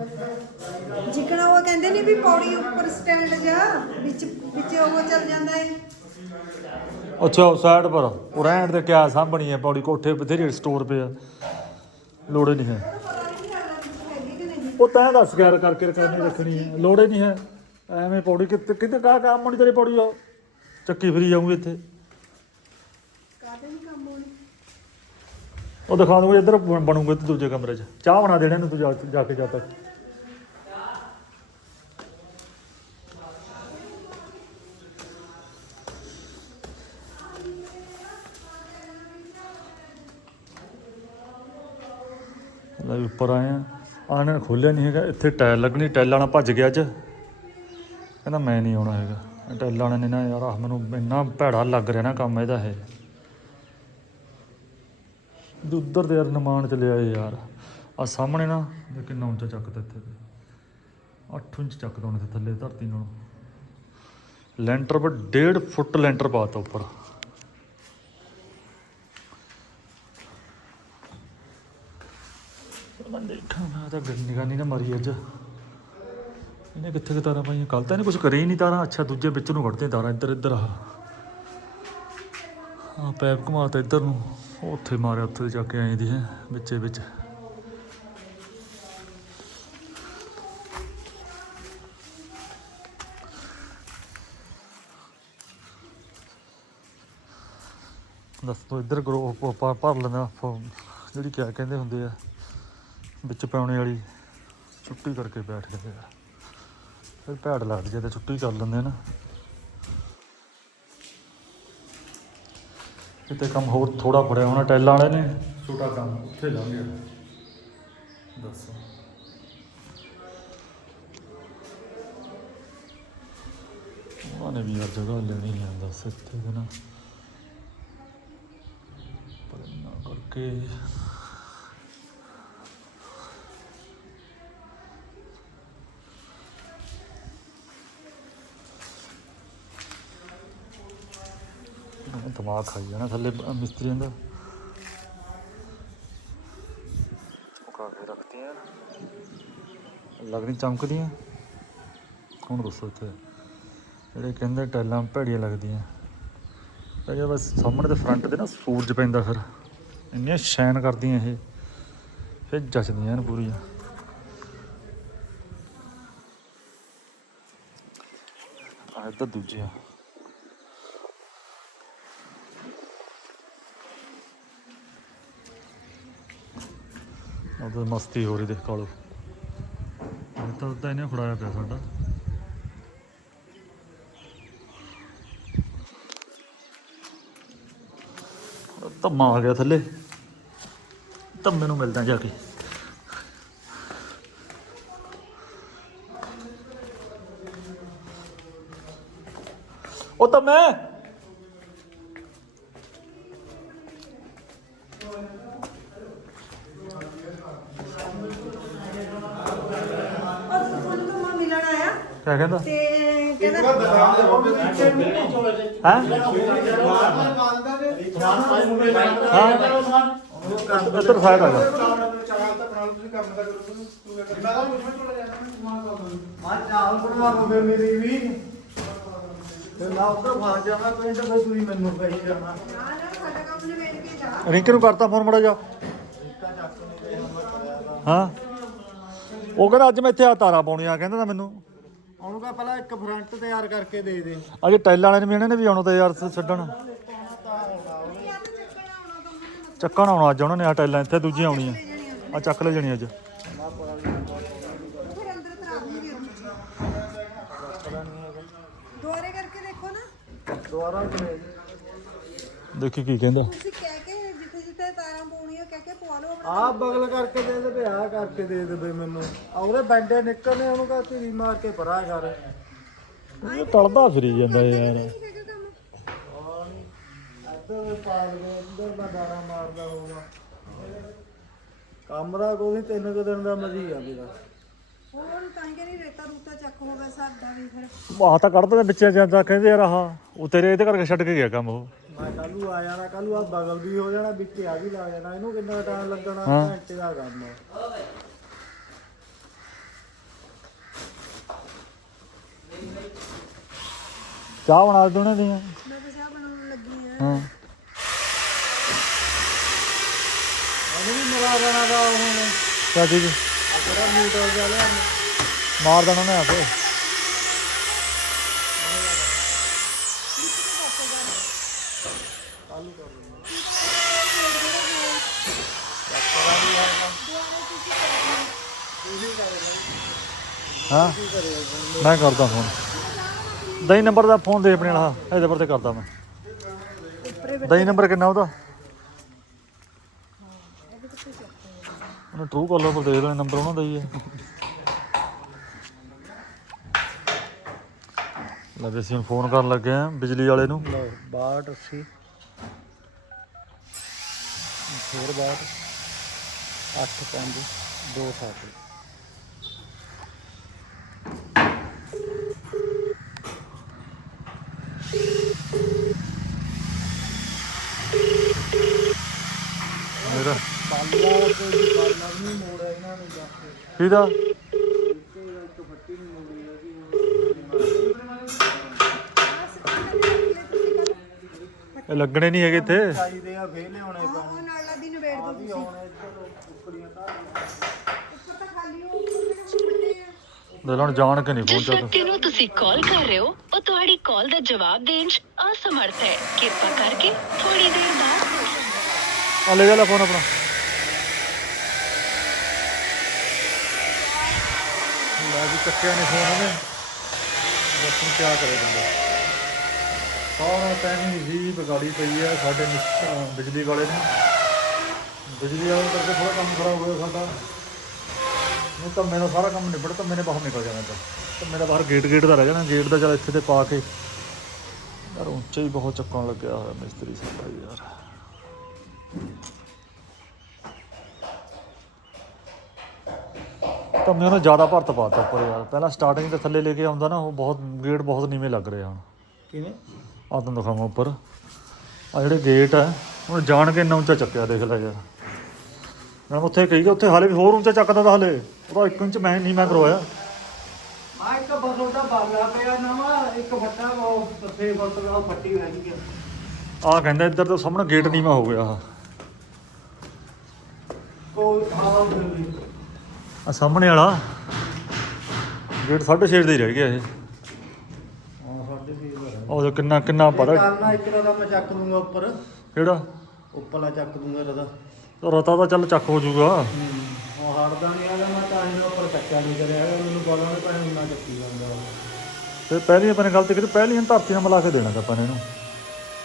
ਜਿਕਣਾ ਉਹ ਕਹਿੰਦੇ ਨੇ ਵੀ ਪੌੜੀ ਉੱਪਰ ਸਟੈਂਡ ਜਾ ਵਿੱਚ ਵਿੱਚ ਉਹ ਚੱਲ ਜਾਂਦਾ ਹੈ ਅੱਛਾ ਸਾਈਡ ਪਰ ਉਹ ਰਹਿਣ ਦੇ ਕਿਆ ਸਾਂਭਣੀ ਹੈ ਪੌੜੀ ਕੋਠੇ ਬਥੇਰੀ ਸਟੋਰ ਪਿਆ ਲੋੜੇ ਨਹੀਂ ਹੈ ਪਤਾ ਨਹੀਂ ਲੱਗਦਾ ਵਿੱਚ ਹੈਗੀ ਕਿ ਨਹੀਂ ਉਹ ਤੈਂ ਦੱਸ ਗਿਆਰ ਕਰਕੇ ਕਰਨੀ ਰੱਖਣੀ ਹੈ ਲੋੜੇ ਨਹੀਂ ਹੈ। ਐਵੇਂ ਪੌੜੀ ਕਿਤੇ ਕਿਤੇ ਕਾ ਕੰਮ ਨਹੀਂ ਤੇਰੀ ਪੌੜੀ ਆ ਚੱਕੀ ਫਰੀ ਜਾਊਂਗੀ ਇੱਥੇ। ਕਾਹਦੇ ਨਹੀਂ ਕੰਮ ਹੋਣੀ? ਉਹ ਦਿਖਾ ਦੂੰਗਾ ਇੱਧਰ ਬਣ- ਬਣੂਗਾ ਤੇ ਦੂਜੇ ਕਮਰੇ 'ਚ। ਚਾਹ ਬਣਾ ਦੇਣੇ ਨੂੰ ਤੂੰ ਜਾ ਜਾ ਕੇ ਜਾ ਤੱਕ। ਲੈ ਵੀ ਉੱਪਰ ਆਏ ਆ ਆਹ ਨੇ ਖੋਲਿਆ ਨਹੀਂ ਹੈਗਾ। ਇੱਥੇ ਟਾਇਲ ਲੱਗਣੀ, ਟਾਇਲ ਵਾਲਾ ਭੱਜ ਗਿਆ ਅੱਜ। ਕਹਿੰਦਾ ਮੈਂ ਨਹੀਂ ਆਉਣਾ ਹੈਗਾ। ਇਹ ਟਾਇਲ ਵਾਲੇ ਨੇ ਨਾ ਯਾਰ, ਆਹ ਮੈਨੂੰ ਇੰਨਾ ਭੈੜਾ ਲੱਗ ਰਿਹਾ ਨਾ ਕੰਮ ਇਹਦਾ ਇਹ। ਤੇ ਉੱਧਰ ਤੇ ਯਾਰ ਨਿਮਾਨ ਚ ਲਿਆਏ ਯਾਰ। ਆ ਸਾਹਮਣੇ ਨਾ, ਇਹ ਕਿੰਨਾ ਉੱਚਾ ਚੱਕਦਾ ਇੱਥੇ 8 ਇੰਚ ਚੱਕਦਾ ਉਹਨੇ ਥੱਲੇ ਧਰਤੀ ਨਾਲ। ਲੈਂਟਰ ਪਰ 1.5 ਫੁੱਟ ਲੈਂਟਰ ਪਾਤਾ ਉੱਪਰ। ਮੈਂ ਦੇਖਾਂ ਮੈਂ ਤਾਂ ਨਿਗਾਨੀ ਨਾ ਮਾਰੀ ਅੱਜ। ਇਹਨੇ ਕਿੱਥੇ ਕਿ ਤਾਰਾਂ ਪਾਈਆਂ? ਕੱਲ ਤਾਂ ਇਹਨੇ ਕੁਝ ਕਰੇ ਹੀ ਨਹੀਂ ਤਾਰਾਂ। ਅੱਛਾ, ਦੂਜੇ ਵਿੱਚ ਨੂੰ ਕੱਢਦੇ ਤਾਰਾਂ, ਇੱਧਰ ਇੱਧਰ ਆ। ਆ ਪੈਪ ਘੁਮਾਤਾ ਇੱਧਰ ਨੂੰ। ਉਹ ਉੱਥੇ ਮਾਰਿਆ, ਉੱਥੇ ਜਾ ਕੇ ਆਏ ਦੀ ਹੈ, ਵਿੱਚੇ, ਵਿੱਚ। ਦੱਸ ਤੋ ਇੱਧਰ ਗਰੋ ਭਰ ਲੈਂਦਾ ਜਿਹੜੀ ਕਿਆ ਕਹਿੰਦੇ ਹੁੰਦੇ ਆ। ਵਿੱਚ ਪਾਉਣੇ ਵਾਲੀ ਛੁੱਟੀ ਕਰਕੇ ਬੈਠ ਜਾਂਦੇ ਆ। ਫਿਰ ਭੈੜ ਲੱਗਦੀ ਜੇ ਤੇ ਛੁੱਟੀ ਕਰ ਲੈਂਦੇ ਨਾ। ਕਿਤੇ ਕੰਮ ਹੋਰ ਥੋੜਾ ਫੜਿਆ ਹੋਣਾ ਟੈਲਾਂ ਵਾਲੇ ਨੇ। ਛੋਟਾ ਕੰਮ ਉੱਥੇ ਲੰਘ ਗਿਆ। ਦੱਸੋ। ਉਹਨੇ ਵੀ ਯਾਰ ਜਗ੍ਹਾ ਲੈਣੀ ਹੈ ਦੱਸ ਇੱਥੇ ਨਾ। ਪਰ ਨਾ ਕਰਕੇ ਦਿਮਾਗ ਖਾਈ ਜਾਣਾ ਥੱਲੇ ਮਿਸਤਰੀਆਂ ਦਾ। ਚੁਕਾ ਕੇ ਚਮਕਦੀਆਂ। ਹੁਣ ਦੱਸੋ ਇੱਥੇ? ਜਿਹੜੇ ਕਹਿੰਦੇ ਟੈਲਾਂ ਭੈੜੀਆਂ ਲੱਗਦੀਆਂ। ਇਹ ਬਸ ਸਾਹਮਣੇ ਤੇ ਫਰੰਟ ਤੇ ਨਾ ਸੂਰਜ ਪੈਂਦਾ ਫਿਰ। ਇੰਨੀਆਂ ਸ਼ਾਈਨ ਕਰਦੀਆਂ ਇਹ। ਫਿਰ ਜਚਦੀਆਂ ਹਨ ਪੂਰੀਆਂ। ਆ ਇੱਧਰ ਦੂਜੀਆਂ ਉਹ ਤਾਂ ਮਸਤੀ ਹੋ ਰਹੀ ਦੇਖ ਕਾਲੋ। ਤਾਂ ਉਦਾਂ ਇਹਨੇ ਖੜਾਇਆ ਪਿਆ ਸਾਡਾ। ਧੰਮਾ ਆ ਗਿਆ ਥੱਲੇ। ਧੰਮੇ ਨੂੰ ਮਿਲਦਾ ਜਾ ਕੇ। ਉਹ ਤਾਂ ਮੈਂ ਕਹਿੰਦਾ ਤੇ ਕਹਿੰਦਾ ਹੈ? ਹਾਂ। ਇੱਧਰ ਸਾਈਡ ਆ ਜਾ। ਨਾ ਨਾ ਸਾਡਾ ਕੰਮ ਨੇ ਵੇਚ ਕੇ ਜਾ ਰਿੰਕੇ ਨੂੰ ਕਰਤਾ ਫੋਨ ਮੜਾ ਜਾ ਹਾਂ। ਉਹ ਕਹਿੰਦਾ ਅੱਜ ਮੈਂ ਇੱਥੇ ਆ ਤਾਰਾ ਪਾਉਣੀ ਆ ਕਹਿੰਦਾ ਤਾਂ ਮੈਨੂੰ। ਉਹਨੂੰ ਕਹ ਪਹਿਲਾਂ ਇੱਕ ਫਰੰਟ ਤਿਆਰ ਕਰਕੇ ਦੇ ਦੇ। ਅਜੇ ਟੈਲਾਂ ਵਾਲੇ ਨੇ ਵੀ ਇਹਨਾਂ ਨੇ ਵੀ ਆਉਣਾ ਤਾਂ ਯਾਰ ਛੱਡਣ। ਚੱਕਣ ਆਉਣਾ ਅੱਜ ਉਹਨਾਂ ਨੇ ਆ ਟੈਲਾਂ ਇੱਥੇ ਦੂਜੀਆਂ ਆਉਣੀਆਂ। ਆ ਚੱਕ ਲੈ ਜਣੀ ਅੱਜ। ਦੁਆਰੇ ਕਰਕੇ ਦੇਖੋ ਨਾ। ਕਰੇ ਦੇਖੀ ਕੀ ਕਹਿੰਦਾ ਤੁਸੀਂ ਕਹਿ ਕੇ ਜਿੱਥੇ ਜਿੱਥੇ ਤਾਰਾਂ ਪਾਉਣੀਆਂ ਕਹਿ ਕੇ ਪਵਾ ਲਓ ਆ ਬਗਲ ਕਰਕੇ ਦੇ ਦੇ ਆ ਕਰਕੇ ਦੇ ਦੇ ਬਈ ਮੈਨੂੰ। ਆ ਉਹਦੇ ਬੈਂਡੇ ਨਿਕਲਨੇ ਉਹਨੂੰ ਕਹ ਧੀਰੀ ਮਾਰ ਕੇ ਪਰਾ ਕਰ ਇਹ ਤਲਦਾ ਫਿਰੀ ਜਾਂਦਾ ਯਾਰ। ਇੱਧਰ ਪਾਲ ਇੱਧਰ ਮੈਂ ਦਾਣਾ ਮਾਰਦਾ ਹੋਊਗਾ ਕੰਮ ਦਾ ਕੋਈ ਤਿੰਨ ਕੁ ਦਿਨ ਦਾ ਮਜੀ ਆ ਮੇਰਾ। ਹੋਰ ਤਾਂ ਹੀ ਕਹਿੰਦੀ ਰੇਤਾ ਰੂਤਾ ਚੱਕ ਹੋਗਾ ਸਾਡਾ ਵੀ ਫਿਰ। ਆਹ ਤਾਂ ਕੱਢਦੇ ਵਿੱਚ ਜਾਂਦਾ ਕਹਿੰਦੇ ਯਾਰ ਆਹ ਉਹ ਤੇਰੇ ਇਹਦੇ ਕਰਕੇ ਛੱਡ ਕੇ ਗਿਆ ਕੰਮ ਉਹ। ਮੈਂ ਕੱਲੂ ਆ ਜਾਣਾ ਕੱਲੂ ਆ ਬਗਲ ਵੀ ਹੋ ਜਾਣਾ ਵਿੱਚ ਆ ਵੀ ਲਾ ਜਾਣਾ। ਇਹਨੂੰ ਕਿੰਨਾ ਟਾਈਮ ਲੱਗਣਾ? ਹਾਂ। ਘੰਟੇ ਦਾ ਕੰਮ ਆ। ਚਾਹ ਬਣਾ ਦੇ ਉਹਨਾਂ ਦੀਆਂ ਮੈਂ ਤਾਂ ਚਾਹ ਬਣਾਉਣ ਲੱਗੀ ਆ। ਹਾਂ। ਇਹਨੂੰ ਵੀ ਮਰਾ ਦੇਣਾ ਦਾ ਹੁਣ। ਕਿਆ ਚੀਜ਼ ਆ ਕਿਹੜਾ ਮੀਟ ਹੋ ਗਿਆ ਲਿਆ ਮਾਰ ਦੇਣਾ ਉਹਨੇ ਆਪੇ। ਕੱਲੂ ਕਰ ਲੈਣਾ ਹਾਂ, ਮੈਂ ਕਰਦਾ ਫੋਨ ਦਹੀਂ ਨੰਬਰ ਦਾ ਫੋਨ ਦੇ ਆਪਣੇ ਵਾਲਾ ਇਹਦੇ ਪਰ ਤੇ ਕਰਦਾ ਮੈਂ। ਦਹੀਂ ਨੰਬਰ ਕਿੰਨਾ ਉਹਦਾ? ਉਹਨੇ ਟਰੂ ਕਾਲਰ ਪਰ ਦੇ ਲੈਣਾ ਨੰਬਰ ਉਹਨਾਂ ਦਾ ਹੀ ਹੈ। ਲੈ ਵੀ ਅਸੀਂ ਹੁਣ ਫੋਨ ਕਰਨ ਲੱਗੇ ਆ ਬਿਜਲੀ ਵਾਲੇ ਨੂੰ। ਲਓ 62 80 ਹੋਰ 62 8 5 2 7 ਮੇਰਾ ਪਾਲਾ ਕੋਈ ਪਾਲਾ ਨਹੀਂ ਮੋੜਿਆ ਇਹਨਾਂ ਨੇ ਜਾ ਕੇ ਕਿਹਦਾ? ਇੱਕ ਫੱਟੀ ਨਹੀਂ ਮੋੜੀ ਹੈਗੀ ਇਹ ਲੱਗਣੇ ਨਹੀਂ ਹੈਗੇ ਇੱਥੇ। ਚਾਹੀਦੇ ਆ ਫੇਰ ਲਿਆਉਣੇ ਪੈਣੇ ਉਹ ਨਾਲ ਦੀ ਨਵੇੜ ਆ ਦੋ ਵੀ ਆਉਣੇ ਇੱਧਰ ਉੱਪਰੀਆਂ ਤਾਂ ਉੱਪਰ ਤਾਂ ਖਾਲੀ ਉਹ ਵੱਡੇ ਦੇ ਹੁਣ ਜਾਣ ਕੇ ਨਹੀਂ ਫੋਨ ਜਿਸ ਚੱਕ ਵਿਅਕਤੀ ਨੂੰ ਤੁਸੀਂ ਕਾਲ ਕਰ ਰਹੇ ਹੋ ਉਹ ਤੁਹਾਡੀ ਕਾਲ ਦਾ ਜਵਾਬ ਦੇਣ 'ਚ ਅਸਮਰਥ ਹੈ। ਕਿਰਪਾ ਕਰਕੇ ਥੋੜੀ ਦੇਰ ਬਾਅਦ। ਆ ਲੈ ਜਾ ਲੈ ਫੋਨ ਆਪਣਾ। ਲੈ ਵੀ ਚੱਕਿਆ ਨਹੀਂ ਫੋਨ ਉਹਨੇ। ਦੱਸ ਨੂੰ ਕਿਆ ਕਰੇ ਬੰਦਾ। ਸਾਰਾ ਟਾਈਮ ਹੀ ਜੀ ਬਗਾੜੀ ਪਈ ਆ ਸਾਡੇ ਮਿਸ- ਅਹ ਬਿਜਲੀ ਵਾਲੇ ਨੇ। ਬਿਜਲੀ ਵਾਲੇ ਕਰਕੇ ਥੋੜਾ ਕੰਮ ਖਰਾਬ ਹੋਇਆ ਸਾਡਾ। ਨਹੀਂ ਤਾਂ ਮੇਰਾ ਸਾਰਾ ਕੰਮ ਨਿਬੜ ਤਾਂ ਮੈਨੇ ਬਾਹਰ ਨਿਕਲ ਜਾਣਾ ਤਾਂ। ਤਾਂ ਮੇਰਾ ਬਾਹਰ ਗੇਟ ਗੇਟ ਦਾ ਰਹਿ ਜਾਣਾ ਗੇਟ ਦਾ ਚੱਲ ਇੱਥੇ ਤੇ ਪਾ ਕੇ। ਯਾਰ ਉੱਚਾ ਹੀ ਬਹੁਤ ਚੱਕਣ ਲੱਗਿਆ ਹੋਇਆ ਮਿਸਤਰੀ ਸਾਡਾ ਯਾਰ। ਤਾਂ ਮੈਂ ਉਹਨੇ ਜ਼ਿਆਦਾ ਭਰਤ ਪਾਤਾ ਉੱਪਰ ਯਾਰ। ਪਹਿਲਾਂ ਸਟਾਰਟਿੰਗ ਤੇ ਥੱਲੇ ਲੈ ਕੇ ਆਉਂਦਾ ਨਾ ਉਹ ਬਹੁਤ ਗੇਟ ਬਹੁਤ ਨੀਵੇਂ ਲੱਗ ਰਹੇ ਹਨ ਕਿਵੇਂ? ਆ ਤੁਹਾਨੂੰ ਦਿਖਾਵਾਂ ਉੱਪਰ। ਆ ਜਿਹੜੇ ਗੇਟ ਆ ਉਹ ਜਾਣ ਕੇ ਇੰਨਾ ਉੱਚਾ ਚੱਕਿਆ ਦੇਖ ਲੈ ਯਾਰ। ਮੈਂ ਉੱਥੇ ਕਹੀ ਗਿਆ ਉੱਥੇ ਹਾਲੇ ਵੀ ਹੋਰ ਉੱਚਾ ਚੱਕਦਾ ਤਾਂ ਹਾਲੇ। ਉਹਦਾ 1 ਇੰਚ ਮੈਂ ਨਹੀਂ ਮੈਂ ਕਰਵਾਇਆ। ਆ ਇੱਕ ਬਸ ਉਹਦਾ ਬਾਗਲਾ ਪਿਆ ਨਵਾਂ ਇੱਕ ਫੱਟਾ ਉਹ ਪੱਥੇ ਫੱਟ ਦਾ ਫੱਟੀ ਰਹਿ ਗਈ ਆ। ਕਹਿੰਦਾ ਇੱਧਰ ਤੋਂ ਸਾਹਮਣੇ ਗੇਟ ਨੀਵਾਂ ਹੋ ਗਿਆ ਕੋਈ ਖਾਵਾ ਨਹੀਂ ਆ ਸਾਹਮਣੇ ਵਾਲਾ ਗੇਟ 6.5 ਦਾ ਹੀ ਰਹਿ ਗਿਆ ਇਹ। ਉਹ ਕਿੰਨਾ ਕਿੰਨਾ ਪਤਾ ਕਰਨਾ ਇੱਕ ਦਾ ਮੈਂ ਚੱਕ ਦੂੰਗਾ ਉੱਪਰ। ਕਿਹੜਾ? ਉੱਪਰਲਾ ਚੱਕ ਦੂੰਗਾ ਰਦਾ ਰਤਾ ਤਾਂ ਚੱਲ ਚੱਕ ਹੋ ਜਾਊਗਾ। ਉਹ ਹੜਦਾ ਨਹੀਂ ਆਦਾ ਮੈਂ ਤਾਂ ਇਹਨਾਂ ਉੱਪਰ ਚੱਕਿਆ ਨਹੀਂ ਕਰਿਆ ਹੈਗਾ, ਮੈਨੂੰ ਬੋਲਾਂ ਨੇ ਪੈਸੇ ਉਹਨਾਂ ਚੱਕੀ ਜਾਂਦਾ ਤੇ ਪਹਿਲੀ ਆਪਾਂ ਨੇ ਗਲਤੀ ਕੀਤੀ ਪਹਿਲੀ ਹਨ ਧਰਤੀ ਨਾਲ ਮਿਲਾ ਕੇ ਦੇਣਾ ਤਾਂ ਆਪਾਂ ਨੇ ਇਹਨੂੰ।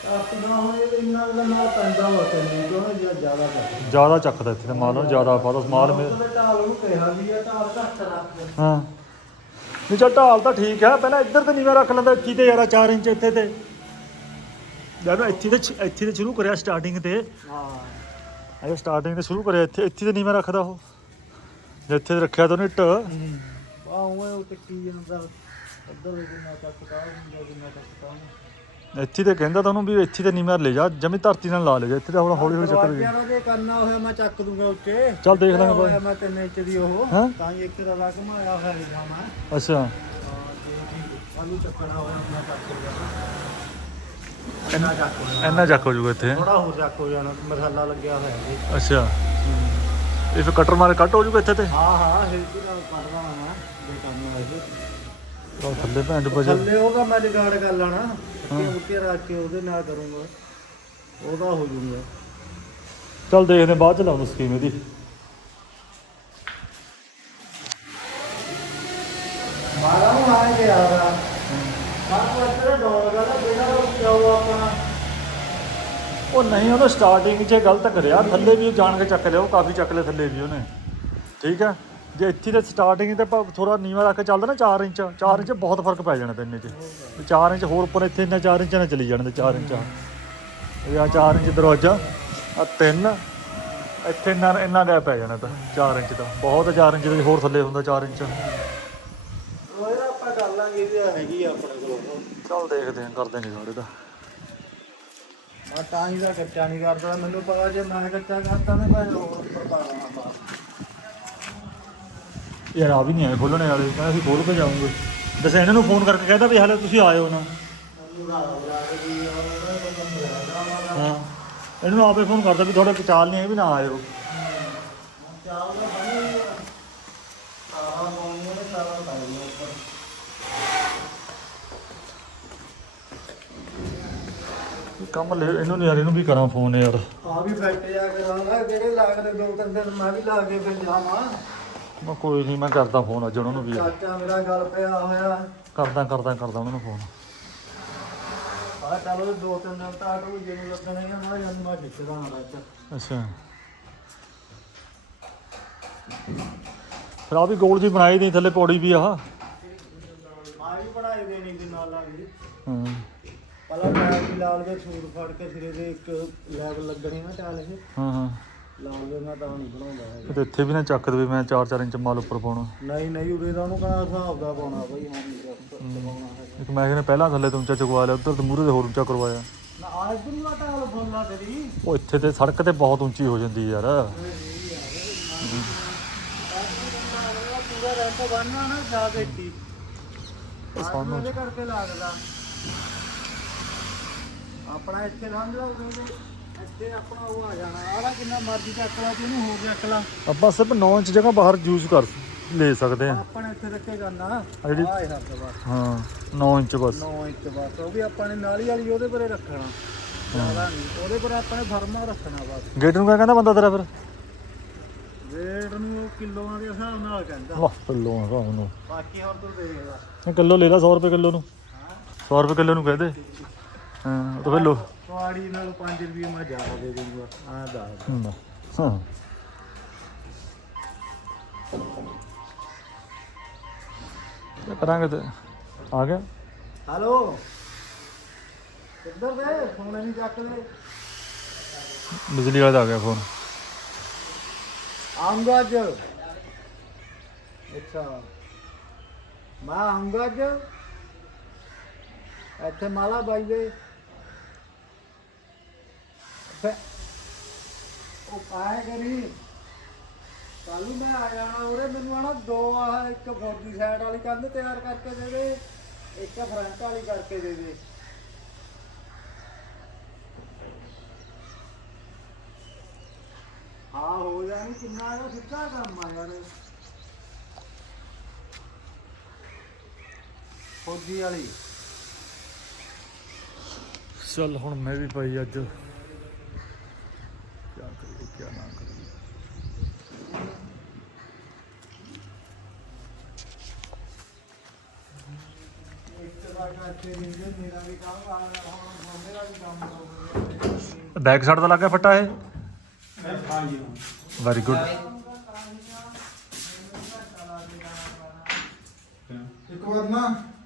ਤਾਂ ਨਾ ਹੋਏ ਤੇ ਇੰਨਾ ਦਾ ਨਾ ਪੈਂਦਾ ਵਾ ਤੈਨੂੰ ਕਿਉਂ ਜਿਹੜਾ ਜ਼ਿਆਦਾ ਕਰ ਜ਼ਿਆਦਾ ਚੱਕਦਾ ਇੱਥੇ ਤੇ ਮਾਲ ਨੂੰ ਜ਼ਿਆਦਾ ਪਾਦਾ ਮਾਲ ਮੇ ਉਹਦੇ ਢਾਲ ਨੂੰ ਕਿਹਾ ਵੀ ਆ ਢਾਲ ਘੱਟ ਰੱਖ। ਹਾਂ। ਨਹੀਂ ਚੱਲ ਢਾਲ ਤਾਂ ਠੀਕ ਹੈ ਪਹਿਲਾਂ ਇੱਧਰ ਤੇ ਨੀਵਾਂ ਰੱਖ ਲੈਂਦਾ ਇੱਥੇ ਤੇ ਯਾਰਾ 4 ਇੰਚ ਇੱਥੇ ਤੇ। ਜਦੋਂ ਇੱਥੇ ਤੇ ਇੱਥੇ ਤੇ ਸ਼ੁਰੂ ਕਰਿਆ ਸਟਾਰਟਿੰਗ ਤੇ। ਹਾਂ। ਅਜੇ ਸਟਾਰਟਿੰਗ ਤੇ ਸ਼ੁਰੂ ਕਰਿਆ ਇੱਥੇ ਇੱਥੇ ਤੇ ਨੀਵਾਂ ਰੱਖਦਾ ਉਹ। ਜੇ ਇੱਥੇ ਤੇ ਰੱਖਿਆ ਤਾਂ ਉਹਨੇ ਇੱਟ। ਆ ਉਵੇਂ ਉਹ ਟਿੱਕੀ ਜਾਂਦਾ ਅੱਧਰ ਜਿੰਨਾ ਤੱਕ ਦਾ ਹੁੰਦਾ ਜਿੰਨਾ ਤੱਕ ਦਾ ਇੱਥੇ ਤੇ ਕਹਿੰਦਾ ਤਾਂ ਉਹਨੂੰ ਵੀ ਇੱਥੇ ਤੇ ਨੀਵਾਂ ਲੈ ਜਾ ਜਮੀ ਧਰਤੀ ਨਾਲ ਲਾ ਲੈ ਜਾ ਇੱਥੇ ਤਾਂ ਹੁਣ ਹੌਲੀ ਹੌਲੀ ਚੱਕਰ ਦਰਵਾਜ਼ਿਆਂ ਦਾ ਜੇ ਕਰਨਾ ਹੋਇਆ ਮੈਂ ਚੱਕ ਦੂੰਗਾ ਉੱਤੇ। ਚੱਲ ਦੇਖ ਲਾਂਗੇ ਬਾਅਦ। ਮੈਂ ਤਿੰਨ ਇੰਚ ਦੀ ਉਹ। ਹੈਂ? ਤਾਂ ਹੀ ਇੱਕ ਦਾ ਲਾ ਘਮਾਇਆ ਹੋਇਆ ਜਾਣਾ ਅੱਛਾ। ਸਾਨੂੰ ਚੱਕਣਾ ਹੋਇਆ ਮੈਂ ਚੱਕ ਲੂੰਗਾ ਇੰਨਾ ਚੱਕ ਹੋਇਆ ਇੰਨਾ ਚੱਕ ਹੋ ਜਾਊਗਾ ਇੱਥੇ। ਥੋੜਾ ਹੋਰ ਚੱਕ ਹੋ ਜਾਣਾ ਮਸਾਲਾ ਲੱਗਿਆ ਹੋਇਆ ਜੀ। ਅੱਛਾ। ਇਹ ਫਿਰ ਕਟਰ ਮਾਰੇ ਕੱਟ ਹੋ ਜਾਊਗਾ ਇੱਥੇ ਤੇ? ਹਾਂ ਹਾਂ ਹਿਲਦੀ ਨਾਲ ਕੱਢਦਾ ਮੈਂ ਜੇ ਕੰਮ ਆਏ ਉਹ ਥੱਲੇ ਭੈਣ ਬਜਾ ਥੱਲੇ ਉਹਦਾ ਮੈਂ ਜਗਾੜ ਕਰ ਲੈਣਾ ਬੁੱਕੀਆਂ ਰੱਖ ਕੇ ਉਹਦੇ ਨਾਲ ਕਰੂੰਗਾ। ਉਹਦਾ ਹੋ ਜਾਊਗਾ। ਚੱਲ ਦੇਖਦੇ ਹਾਂ, ਬਾਅਦ ਚ ਲਾਉਂਦਾ ਸਕੀਮ ਇਹਦੀ। ਮਾਰਾ ਨੂੰ ਆ ਗਿਆ ਮਾਰ ਪੱਤਰ ਡੋਲ ਜਿਹੜਾ ਉਹ ਕਿਉਂ ਆਪਣਾ ਉਹ ਨਹੀਂ, ਉਹਨੇ ਸਟਾਰਟਿੰਗ 'ਚ ਗਲਤ ਕਰਿਆ। ਥੱਲੇ ਵੀ ਜਾਣ ਕੇ ਚੱਕ ਲਿਆ, ਉਹ ਕਾਫੀ ਚੱਕ ਲਿਆ ਥੱਲੇ ਵੀ ਉਹਨੇ। ਠੀਕ ਹੈ? ਜੇ ਇੱਥੇ ਤੇ ਸਟਾਰਟਿੰਗ ਤੇ ਥੋੜਾ ਨੀਵਾਂ ਰੱਖ ਕੇ ਚੱਲਦਾ ਨਾ 4 ਇੰਚ 4 ਇੰਚ ਬਹੁਤ ਫ਼ਰਕ ਪੈ ਜਾਣਾ ਤੈਨੂੰ 'ਚ 4 ਇੰਚ ਹੋਰ ਉੱਪਰ ਇੱਥੇ ਇੰਨਾ 4 ਇੰਚ ਨਾਲ ਚਲੀ ਜਾਣ ਤੇ 4 ਇੰਚ। ਆ ਇਹ ਆ 4 ਇੰਚ ਦਰਵਾਜ਼ਾ, ਆ 3 ਇੱਥੇ ਇੰਨਾ ਇੰਨਾ ਗੈਪ ਪੈ ਜਾਣਾ ਤਾਂ 4 ਇੰਚ ਦਾ ਬਹੁਤ 4 ਇੰਚ ਦੇ ਹੋਰ ਥੱਲੇ ਹੁੰਦਾ 4 ਇੰਚ। ਉਹ ਆਪਾਂ ਕਰ ਲਾਂਗੇ, ਇਹ ਹੈਗੀ ਆਪਣੇ। ਚੱਲ ਦੇਖਦੇ ਹਾਂ ਕਰ ਦੇਂਗੇ ਸਾਡੇ ਦਾ। ਮੈਂ ਤਾਂ ਹੀ ਦਾ ਕੱਚਾ ਨਹੀਂ ਕਰਦਾ ਮੈਨੂੰ ਪਤਾ ਜੇ ਮੈਂ ਕੱਚਾ ਕਰਤਾ ਨਾ ਮੈਂ ਹੋਰ ਉੱਪਰ ਪਾ ਦੇਣਾ ਯਾਰ ਆ ਵੀ ਨਹੀਂ ਆਏ ਖੋਲਣੇ ਵਾਲੇ ਕਹਿੰਦਾ ਅਸੀਂ ਖੋਲ ਕੇ ਜਾਵਾਂਗੇ। ਦੱਸਿਆ ਇਹਨਾਂ ਨੂੰ ਫੋਨ ਕਰਕੇ ਕਹਿੰਦਾ ਵੀ ਹਾਲੇ ਤੁਸੀਂ ਆਇਓ ਨਾ। ਹਾਂ ਇਹਨੂੰ ਨੂੰ ਆਪੇ ਫੋਨ ਕਰਦਾ ਵੀ ਤੁਹਾਡਾ ਚਾਲ ਨਹੀਂ ਹੈ ਵੀ ਨਾ ਆਇਓ। ਚਾਲ ਦਾ ਬਣੀ ਸਾਰਾ ਪਾਉਣੀ ਉਹਨੇ ਸਾਰਾ ਪਾਈ ਉੱਪਰ ਇਹ ਕੰਮ ਲੈ ਇਹਨੂੰ ਯਾਰ ਇਹਨੂੰ ਵੀ ਕਰਾਂ ਫੋਨ ਯਾਰ। ਆ ਵੀ ਬੈਠ ਜਾ ਕਰਾਂਗਾ ਜਿਹੜੇ ਲੱਗਦੇ ਦੋ ਤਿੰਨ ਦਿਨ ਮੈਂ ਵੀ ਲਾ ਕੇ ਫਿਰ ਜਾਵਾਂ। ਮੈਂ ਕੋਈ ਨਹੀਂ ਮੈਂ ਕਰਦਾ ਫੋਨ ਅੱਜ ਉਹਨਾਂ ਨੂੰ ਵੀ। ਯਾਰ। ਚਾਚਾ ਮੇਰਾ ਗੱਲ ਪਿਆ ਹੋਇਆ। ਕਰਦਾ ਕਰਦਾ ਕਰਦਾ ਉਹਨਾਂ ਨੂੰ ਫੋਨ ਆ ਚਲੋ ਦੋ ਤਿੰਨ ਦਿਨ ਤਾਂ ਆਟੋ ਜਿਹਨੂੰ ਲੱਗਣੇ ਆ ਮੈਂ ਜਦ ਮੈਂ ਖਿੱਚਦਾ ਹਾਂ ਅੱਜ ਅੱਛਾ। ਫਿਰ ਆ ਵੀ ਗੋਲ ਜੀ ਬਣਾਈ ਨਹੀਂ ਥੱਲੇ ਪੌੜੀ ਵੀ ਆਹ। ਮਾਂ ਵੀ ਬਣਾਈ ਦੇਣੀ ਦੇ ਨਾਲ ਲੱਗ ਜੀ ਹਾਂ। ਮੈਂ ਵੀ ਲਾਲ ਦੇ ਸੂਰ ਫੜ ਕੇ ਸਿਰੇ ਦੇ ਇੱਕ ਲੈਗ ਲੱਗਣੀ ਨਾ ਚਾਲ ਇਹ। ਹਾਂ ਹਾਂ। ਲਾਲ ਦੇ ਮੈਂ ਤਾਂ ਨਹੀਂ ਬਣਾਉਂਦਾ ਹੈਗਾ ਤੇ ਇੱਥੇ ਵੀ ਨਾ ਚੱਕ ਦੇਵੇ ਮੈਂ 4-4 ਇੰਚ ਮਾਲ ਉੱਪਰ ਪਾਉਣਾ। ਨਹੀਂ ਨਹੀਂ ਉਰੇ ਦਾ ਉਹਨੂੰ ਕਹਣਾ ਹਿਸਾਬ ਦਾ ਪਾਉਣਾ ਬਈ ਹਾਂ ਨਹੀਂ ਪਾਉਣਾ ਹੈਗਾ ਇੱਕ ਮੈਂ ਕਹਿੰਦਾ ਪਹਿਲਾਂ ਥੱਲੇ ਤੋਂ ਉੱਚਾ ਚੁਕਵਾ ਲਿਆ ਉੱਧਰ ਤੇ ਮੂਹਰੇ ਤੇ ਹੋਰ ਉੱਚਾ ਕਰਵਾਇਆ। ਨਾ ਆ ਇਧਰ ਨੂੰ ਟਾਲ ਫੁੱਲਾ ਤੇਰੀ। ਉਹ ਇੱਥੇ ਤੇ ਸੜਕ ਤੇ ਬਹੁਤ ਉੱਚੀ ਹੋ ਜਾਂਦੀ ਯਾਰ। ਪੂਰਾ ਰੈਂਪ ਬਣਨਾ ਨਾ ਜਾ ਬੇਟੀ ਉਹ ਸਾਨੂੰ ਸਾਨੂੰ ਇਹਦੇ ਕਰਕੇ ਲੱਗਦਾ। ਆਪਣਾ ਇੱਥੇ ਲੰਘ ਜਾਓ ਕਹਿੰਦੇ ਇੱਥੇ ਆਪਣਾ ਉਹ ਆ ਜਾਣਾ। ਆਲਾ ਕਿੰਨਾ ਮਰਜ਼ੀ ਚੱਕ ਲਾ ਤੂੰ ਹੋ ਗਿਆ ਚੱਕ ਲਾ। ਆਪਾਂ ਸਿਰਫ 9 ਇੰਚ ਜਗ੍ਹਾ ਬਾਹਰ ਯੂਜ਼ ਕਰ ਲੈ ਸਕਦੇ ਆ ਆਪਾਂ ਨੇ ਇੱਥੇ ਰੱਖੇ ਕਰਨਾ ਆ ਜਿਹੜੀ- ਆਹ ਹੱਥ ਬਸ। ਹਾਂ 9 ਇੰਚ ਬਸ। 9 ਇੰਚ ਬਸ। ਉਹ ਵੀ ਆਪਾਂ ਨੇ ਨਾਲੀ ਵਾਲੀ ਉਹਦੇ ਪਰੇ ਰੱਖਣਾ। ਜ਼ਿਆਦਾ ਨਹੀਂ। ਉਹਦੇ ਪਰ ਆਪਾਂ ਨੇ ਫਰਮਾ ਰੱਖਣਾ ਬਸ। ਗੇਟ ਨੂੰ ਕਿਆ ਕਹਿੰਦਾ ਬੰਦਾ ਤੇਰਾ ਫਿਰ? ਰੇਟ ਨੂੰ ਉਹ ਕਿਲੋਆਂ ਦੇ ਹਿਸਾਬ ਨਾਲ ਕਹਿੰਦਾ। ਵਾਹ ਕਿਲੋ ਆ ਉਹਨੂੰ ਬਾਕੀ ਹੋਰ ਤੂੰ ਦੇਖ ਲੈ। ਇਹ ਕਿਲੋ ਲੈ ਲਾ 100 ਰੁਪਏ ਕਿਲੋ ਨੂੰ। 100 ਰੁਪਏ ਕਿਲੋ ਨੂੰ ਕਹਿ ਦੇ। ਹਾਂ। ਉਹ ਲੋ ਕੁਆੜੀ ਨਾਲ 5 ਰੁਪਏ ਮੈਂ ਜ਼ਿਆਦਾ ਦੇ ਦੂੰਗਾ ਆਹ ਦੱਸ। ਹੁੰਦਾ। ਹਾਂ। ਕੀ ਕਰਾਂਗੇ ਤੇ। ਆ ਗਿਆ। ਹੈਲੋ। ਕਿੱਧਰ ਦੇ ਫੋਨ ਨਹੀਂ ਚੱਕਦੇ ਬਿਜਲੀ ਵਾਲਾ ਦਾ ਆ ਗਿਆ ਫੋਨ। ਆਉਂਗਾ ਅੱਜ। ਅੱਛਾ। ਮੈਂ ਆਉਂਗਾ ਅੱਜ। ਇੱਥੇ ਮਾਲਾ ਬਾਈ ਦੇ। ਉਹ ਪਾਇਆ ਕਰੀ ਕੱਲ ਮੈਂ ਆ ਜਾਣਾ ਉਰੇ, ਮੈਨੂੰ ਆਣਾ ਦੋ ਆਹ ਇੱਕ ਫੌਜੀ ਸਾਈਡ ਵਾਲੀ ਕੰਧ ਤਿਆਰ ਕਰਕੇ ਦੇ ਦੇ, ਇੱਕ ਫਰੰਟ ਵਾਲੀ ਕਰਕੇ ਦੇ ਦੇ। ਹਾਂ ਹੋ ਜਾਣੀ ਕਿੰਨਾ ਇਹਦਾ ਸਿੱਧਾ ਕੰਮ ਆ ਯਾਰ। ਫੌਜੀ ਵਾਲੀ। ਚੱਲ ਹੁਣ ਮੈਂ ਵੀ ਭਾਈ ਅੱਜ ਦਾ ਹੁਣ ਮੇਰਾ ਵੀ ਕੰਮ ਹੋ ਬੈਕ ਸਾਈਡ ਦਾ ਲੱਗ ਫੱਟਾ ਇਹ? ਵੈਰੀ ਗੁੱਡ ਇੱਕ ਵਾਰ ਨਾ।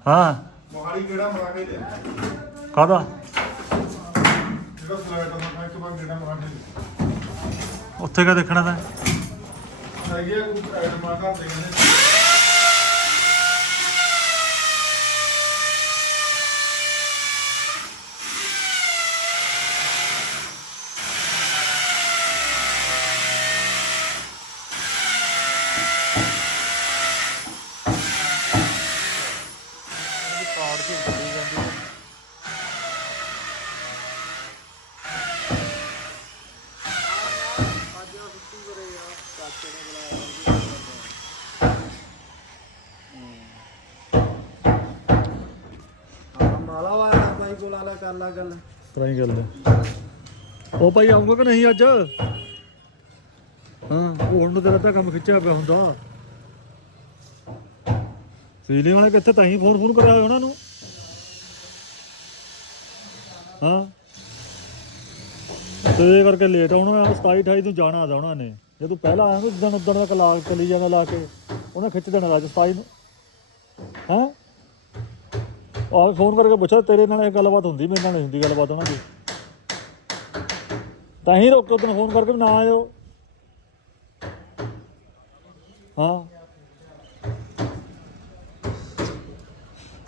ਹਾਂ। ਮੋਹਾਲੀ ਕਿਹੜਾ ਮਰਾ ਕੇ ਦੇ ਕਾਹਦਾ? ਜਿਹੜਾ ਫਲੈਟ ਆ ਇੱਕ ਵਾਰ ਕਿਹੜਾ ਮਰਾ ਕੇ ਉੱਥੇ ਕਾ ਦੇਖਣਾ ਤਾਂ? ਹੈਗੀ ਆ ਕੋਈ ਐਡ ਮਾ ਘਰ ਦੇ ਕਹਿੰਦੇ ਕਾਰਡ ਤੇ ਚੱਲੀ ਜਾਂਦੀ ਹੈ ਹਾਂ ਮਾਲਾ ਵਾਲਾ ਬਾਈ ਕੋਲ ਆਲਾ ਕਰ ਲਾ ਗੱਲ। ਸਹੀ ਗੱਲ ਹੈ। ਉਹ ਭਾਈ ਆਉਂਗਾ ਕਿ ਨਹੀਂ ਅੱਜ? ਹਾਂ, ਉਹ ਹੁਣ ਤੇਰਾ ਤਾਂ ਕੰਮ ਖਿੱਚਿਆ ਪਿਆ ਹੁੰਦਾ। ਫੀਲਿੰਗ ਵਾਲੇ ਕਿੱਥੇ ਤਾਂ ਹੀ ਫੋਨ ਫੋਨ ਕਰਾਇਆ ਉਹਨਾਂ ਨੂੰ? ਹਾਂ। ਤੇ ਇਹ ਕਰਕੇ ਲੇਟ ਆਉਣਾ ਆ 27 28 ਨੂੰ ਜਾਣਾ ਆਦਾ ਉਹਨਾਂ ਨੇ। ਜਦੋਂ ਪਹਿਲਾਂ ਆਇਆ ਨਾ ਦਿਨ ਉਦੋਂ ਦਾ ਕਲਾਕ ਚਲੀ ਜਾਂਦਾ ਲਾ ਕੇ, ਉਹਨੇ ਖਿੱਚ ਦੇਣਾ ਰਾਜ 27 ਨੂੰ। ਹਾਂ? ਆਹ ਫੋਨ ਕਰਕੇ ਪੁੱਛਿਆ, ਤੇਰੇ ਨਾਲ ਇਹ ਗੱਲਬਾਤ ਹੁੰਦੀ, ਮੇਰੇ ਨਾਲ ਨਹੀਂ ਹੁੰਦੀ ਗੱਲਬਾਤ ਉਹਨਾਂ ਦੀ। ਤਾਂ ਹੀ ਰੋਕ ਉਦੋਂ ਫੋਨ ਕਰਕੇ ਵੀ ਨਾ ਆਇਓ। ਹਾਂ।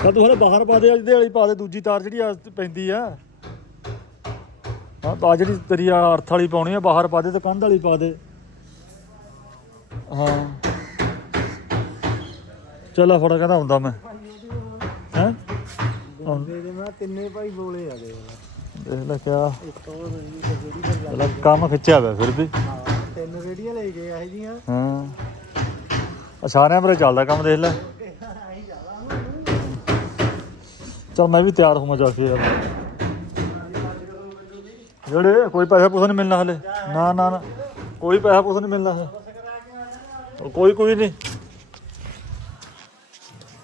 ਤਾਂ ਤੂੰ ਹਲੇ ਬਾਹਰ ਪਾ ਦੇ, ਅੱਜ ਦੇ ਵਾਲੀ ਪਾ ਦੇ, ਦੂਜੀ ਤਾਰ ਜਿਹੜੀ ਆ ਪੈਂਦੀ ਆ। ਹਾਂ ਤਾਂ ਜਿਹੜੀ ਤੇਰੀ ਅਰਥ ਵਾਲੀ ਪਾਉਣੀ ਆ, ਬਾਹਰ ਪਾ ਦੇ ਤੇ ਕੰਧ ਵਾਲੀ ਪਾ ਦੇ। ਹਾਂ। ਚੱਲ ਫੜਾ ਕਹਿੰਦਾ ਹੁੰਦਾ ਮੈਂ। ਹੈ? ਦੇ ਦੇ ਮੈਂ ਤਿੰਨੇ ਭਾਈ ਬੋਲੇ ਆ ਗਏ। ਦੇਖ ਲੈ ਕਿਆ। ਇੱਕ ਤੇ ਜਿਹੜੀ ਚੱਲ ਕੰਮ ਖਿੱਚਿਆ ਹੋਇਆ ਫਿਰ ਵੀ। ਹਾਂ ਤਿੰਨ ਰੇੜੀਆਂ ਲੈ ਗਏ ਇਹ ਜੀਆਂ ਹਾਂ। ਆ ਸਾਰਿਆਂ ਪਰ ਚੱਲਦਾ ਕੰਮ ਦੇਖ ਲੈ। ਚਲ ਮੈਂ ਵੀ ਤਿਆਰ ਹੋਵਾਂ ਜਾ ਕੇ ਯਾਰ। ਜਿਹੜੇ ਕੋਈ ਪੈਸਾ ਪੂਸਾ ਨਹੀਂ ਮਿਲਣਾ ਹਲੇ। ਨਾ ਨਾ ਨਾ। ਕੋਈ ਪੈਸਾ ਪੂਸਾ ਨਹੀਂ ਮਿਲਣਾ ਹੈ ਉਹ ਕੋਈ ਕੋਈ ਨਹੀਂ।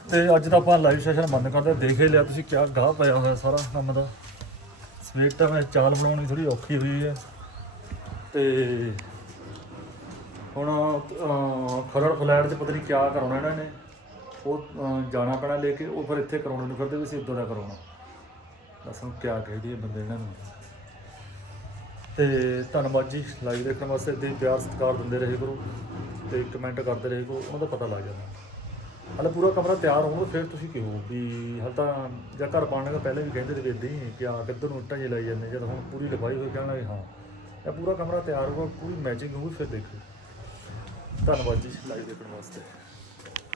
ਤੇ ਅੱਜ ਦਾ ਆਪਾਂ ਲਾਈਵ ਸੈਸ਼ਨ ਬੰਦ ਕਰਦੇ ਦੇਖ ਹੀ ਲਿਆ ਤੁਸੀਂ ਕਿਆ ਗਾਹ ਪਿਆ ਹੋਇਆ ਸਾਰਾ ਕੰਮ ਦਾ। ਸਵੇਰ ਤਾਂ ਮੈਂ ਚਾਲ ਬਣਾਉਣੀ ਥੋੜੀ ਔਖੀ ਹੋਈ ਹੈ। ਤੇ ਹੁਣ ਅਹ, ਖਰੜ ਫਲੈਟ 'ਚ ਪਤਾ ਨਹੀਂ ਕਿਆ ਕਰਾਉਣਾ ਇਹਨਾਂ ਨੇ। ਉਹ ਜਾਣਾ ਪੈਣਾ ਲੈ ਕੇ ਉਹ ਫਿਰ ਇੱਥੇ ਕਰਾਉਣੇ ਨੂੰ ਫਿਰਦੇ ਵੀ ਅਸੀਂ ਉੱਦਾਂ ਦਾ ਕਰਾਉਣਾ। ਦੱਸ ਹੁਣ ਕਿਆ ਕਹਿ ਬੰਦੇ ਇਹਨਾਂ ਨੂੰ। ਤੇ ਧੰਨਵਾਦ ਜੀ, ਲਾਈਵ ਦੇਖਣ ਵਾਸਤੇ ਇੱਦਾਂ ਹੀ ਪਿਆਰ ਸਤਿਕਾਰ ਦਿੰਦੇ ਰਹੇ ਕਰੋ ਤੇ ਕਮੈਂਟ ਕਰਦੇ ਰਹੇ ਕਰੋ, ਉਹਨਾਂ ਦਾ ਪਤਾ ਲੱਗ ਜਾਂਦਾ। ਹਾਲੇ ਪੂਰਾ ਕਮਰਾ ਤਿਆਰ ਹੋਊਗਾ ਫਿਰ ਤੁਸੀਂ ਕਿਹੋ ਵੀ ਹਾਲੇ ਤਾਂ ਜਾਂ ਘਰ ਪਾਉਣ ਦਾ ਪਹਿਲੇ ਵੀ ਕਹਿੰਦੇ ਤੇ ਵੀ ਹੀ ਕਿ ਆ ਕਿੱਧਰ ਨੂੰ ਇੱਟਾਂ ਜੇ ਲਾਈ ਜਾਂਦੇ ਜਦ ਹੁਣ ਪੂਰੀ ਲਿਖਾਈ ਹੋਈ ਕਹਿਣਾ ਵੀ ਹਾਂ। ਇਹ ਪੂਰਾ ਕਮਰਾ ਤਿਆਰ ਹੋਊਗਾ, ਪੂਰੀ ਮੈਚਿੰਗ ਹੋਊਗੀ, ਫਿਰ ਦੇਖੋ। ਧੰਨਵਾਦ ਜੀ, ਲਾਈਵ ਦੇਖਣ ਵਾਸਤੇ।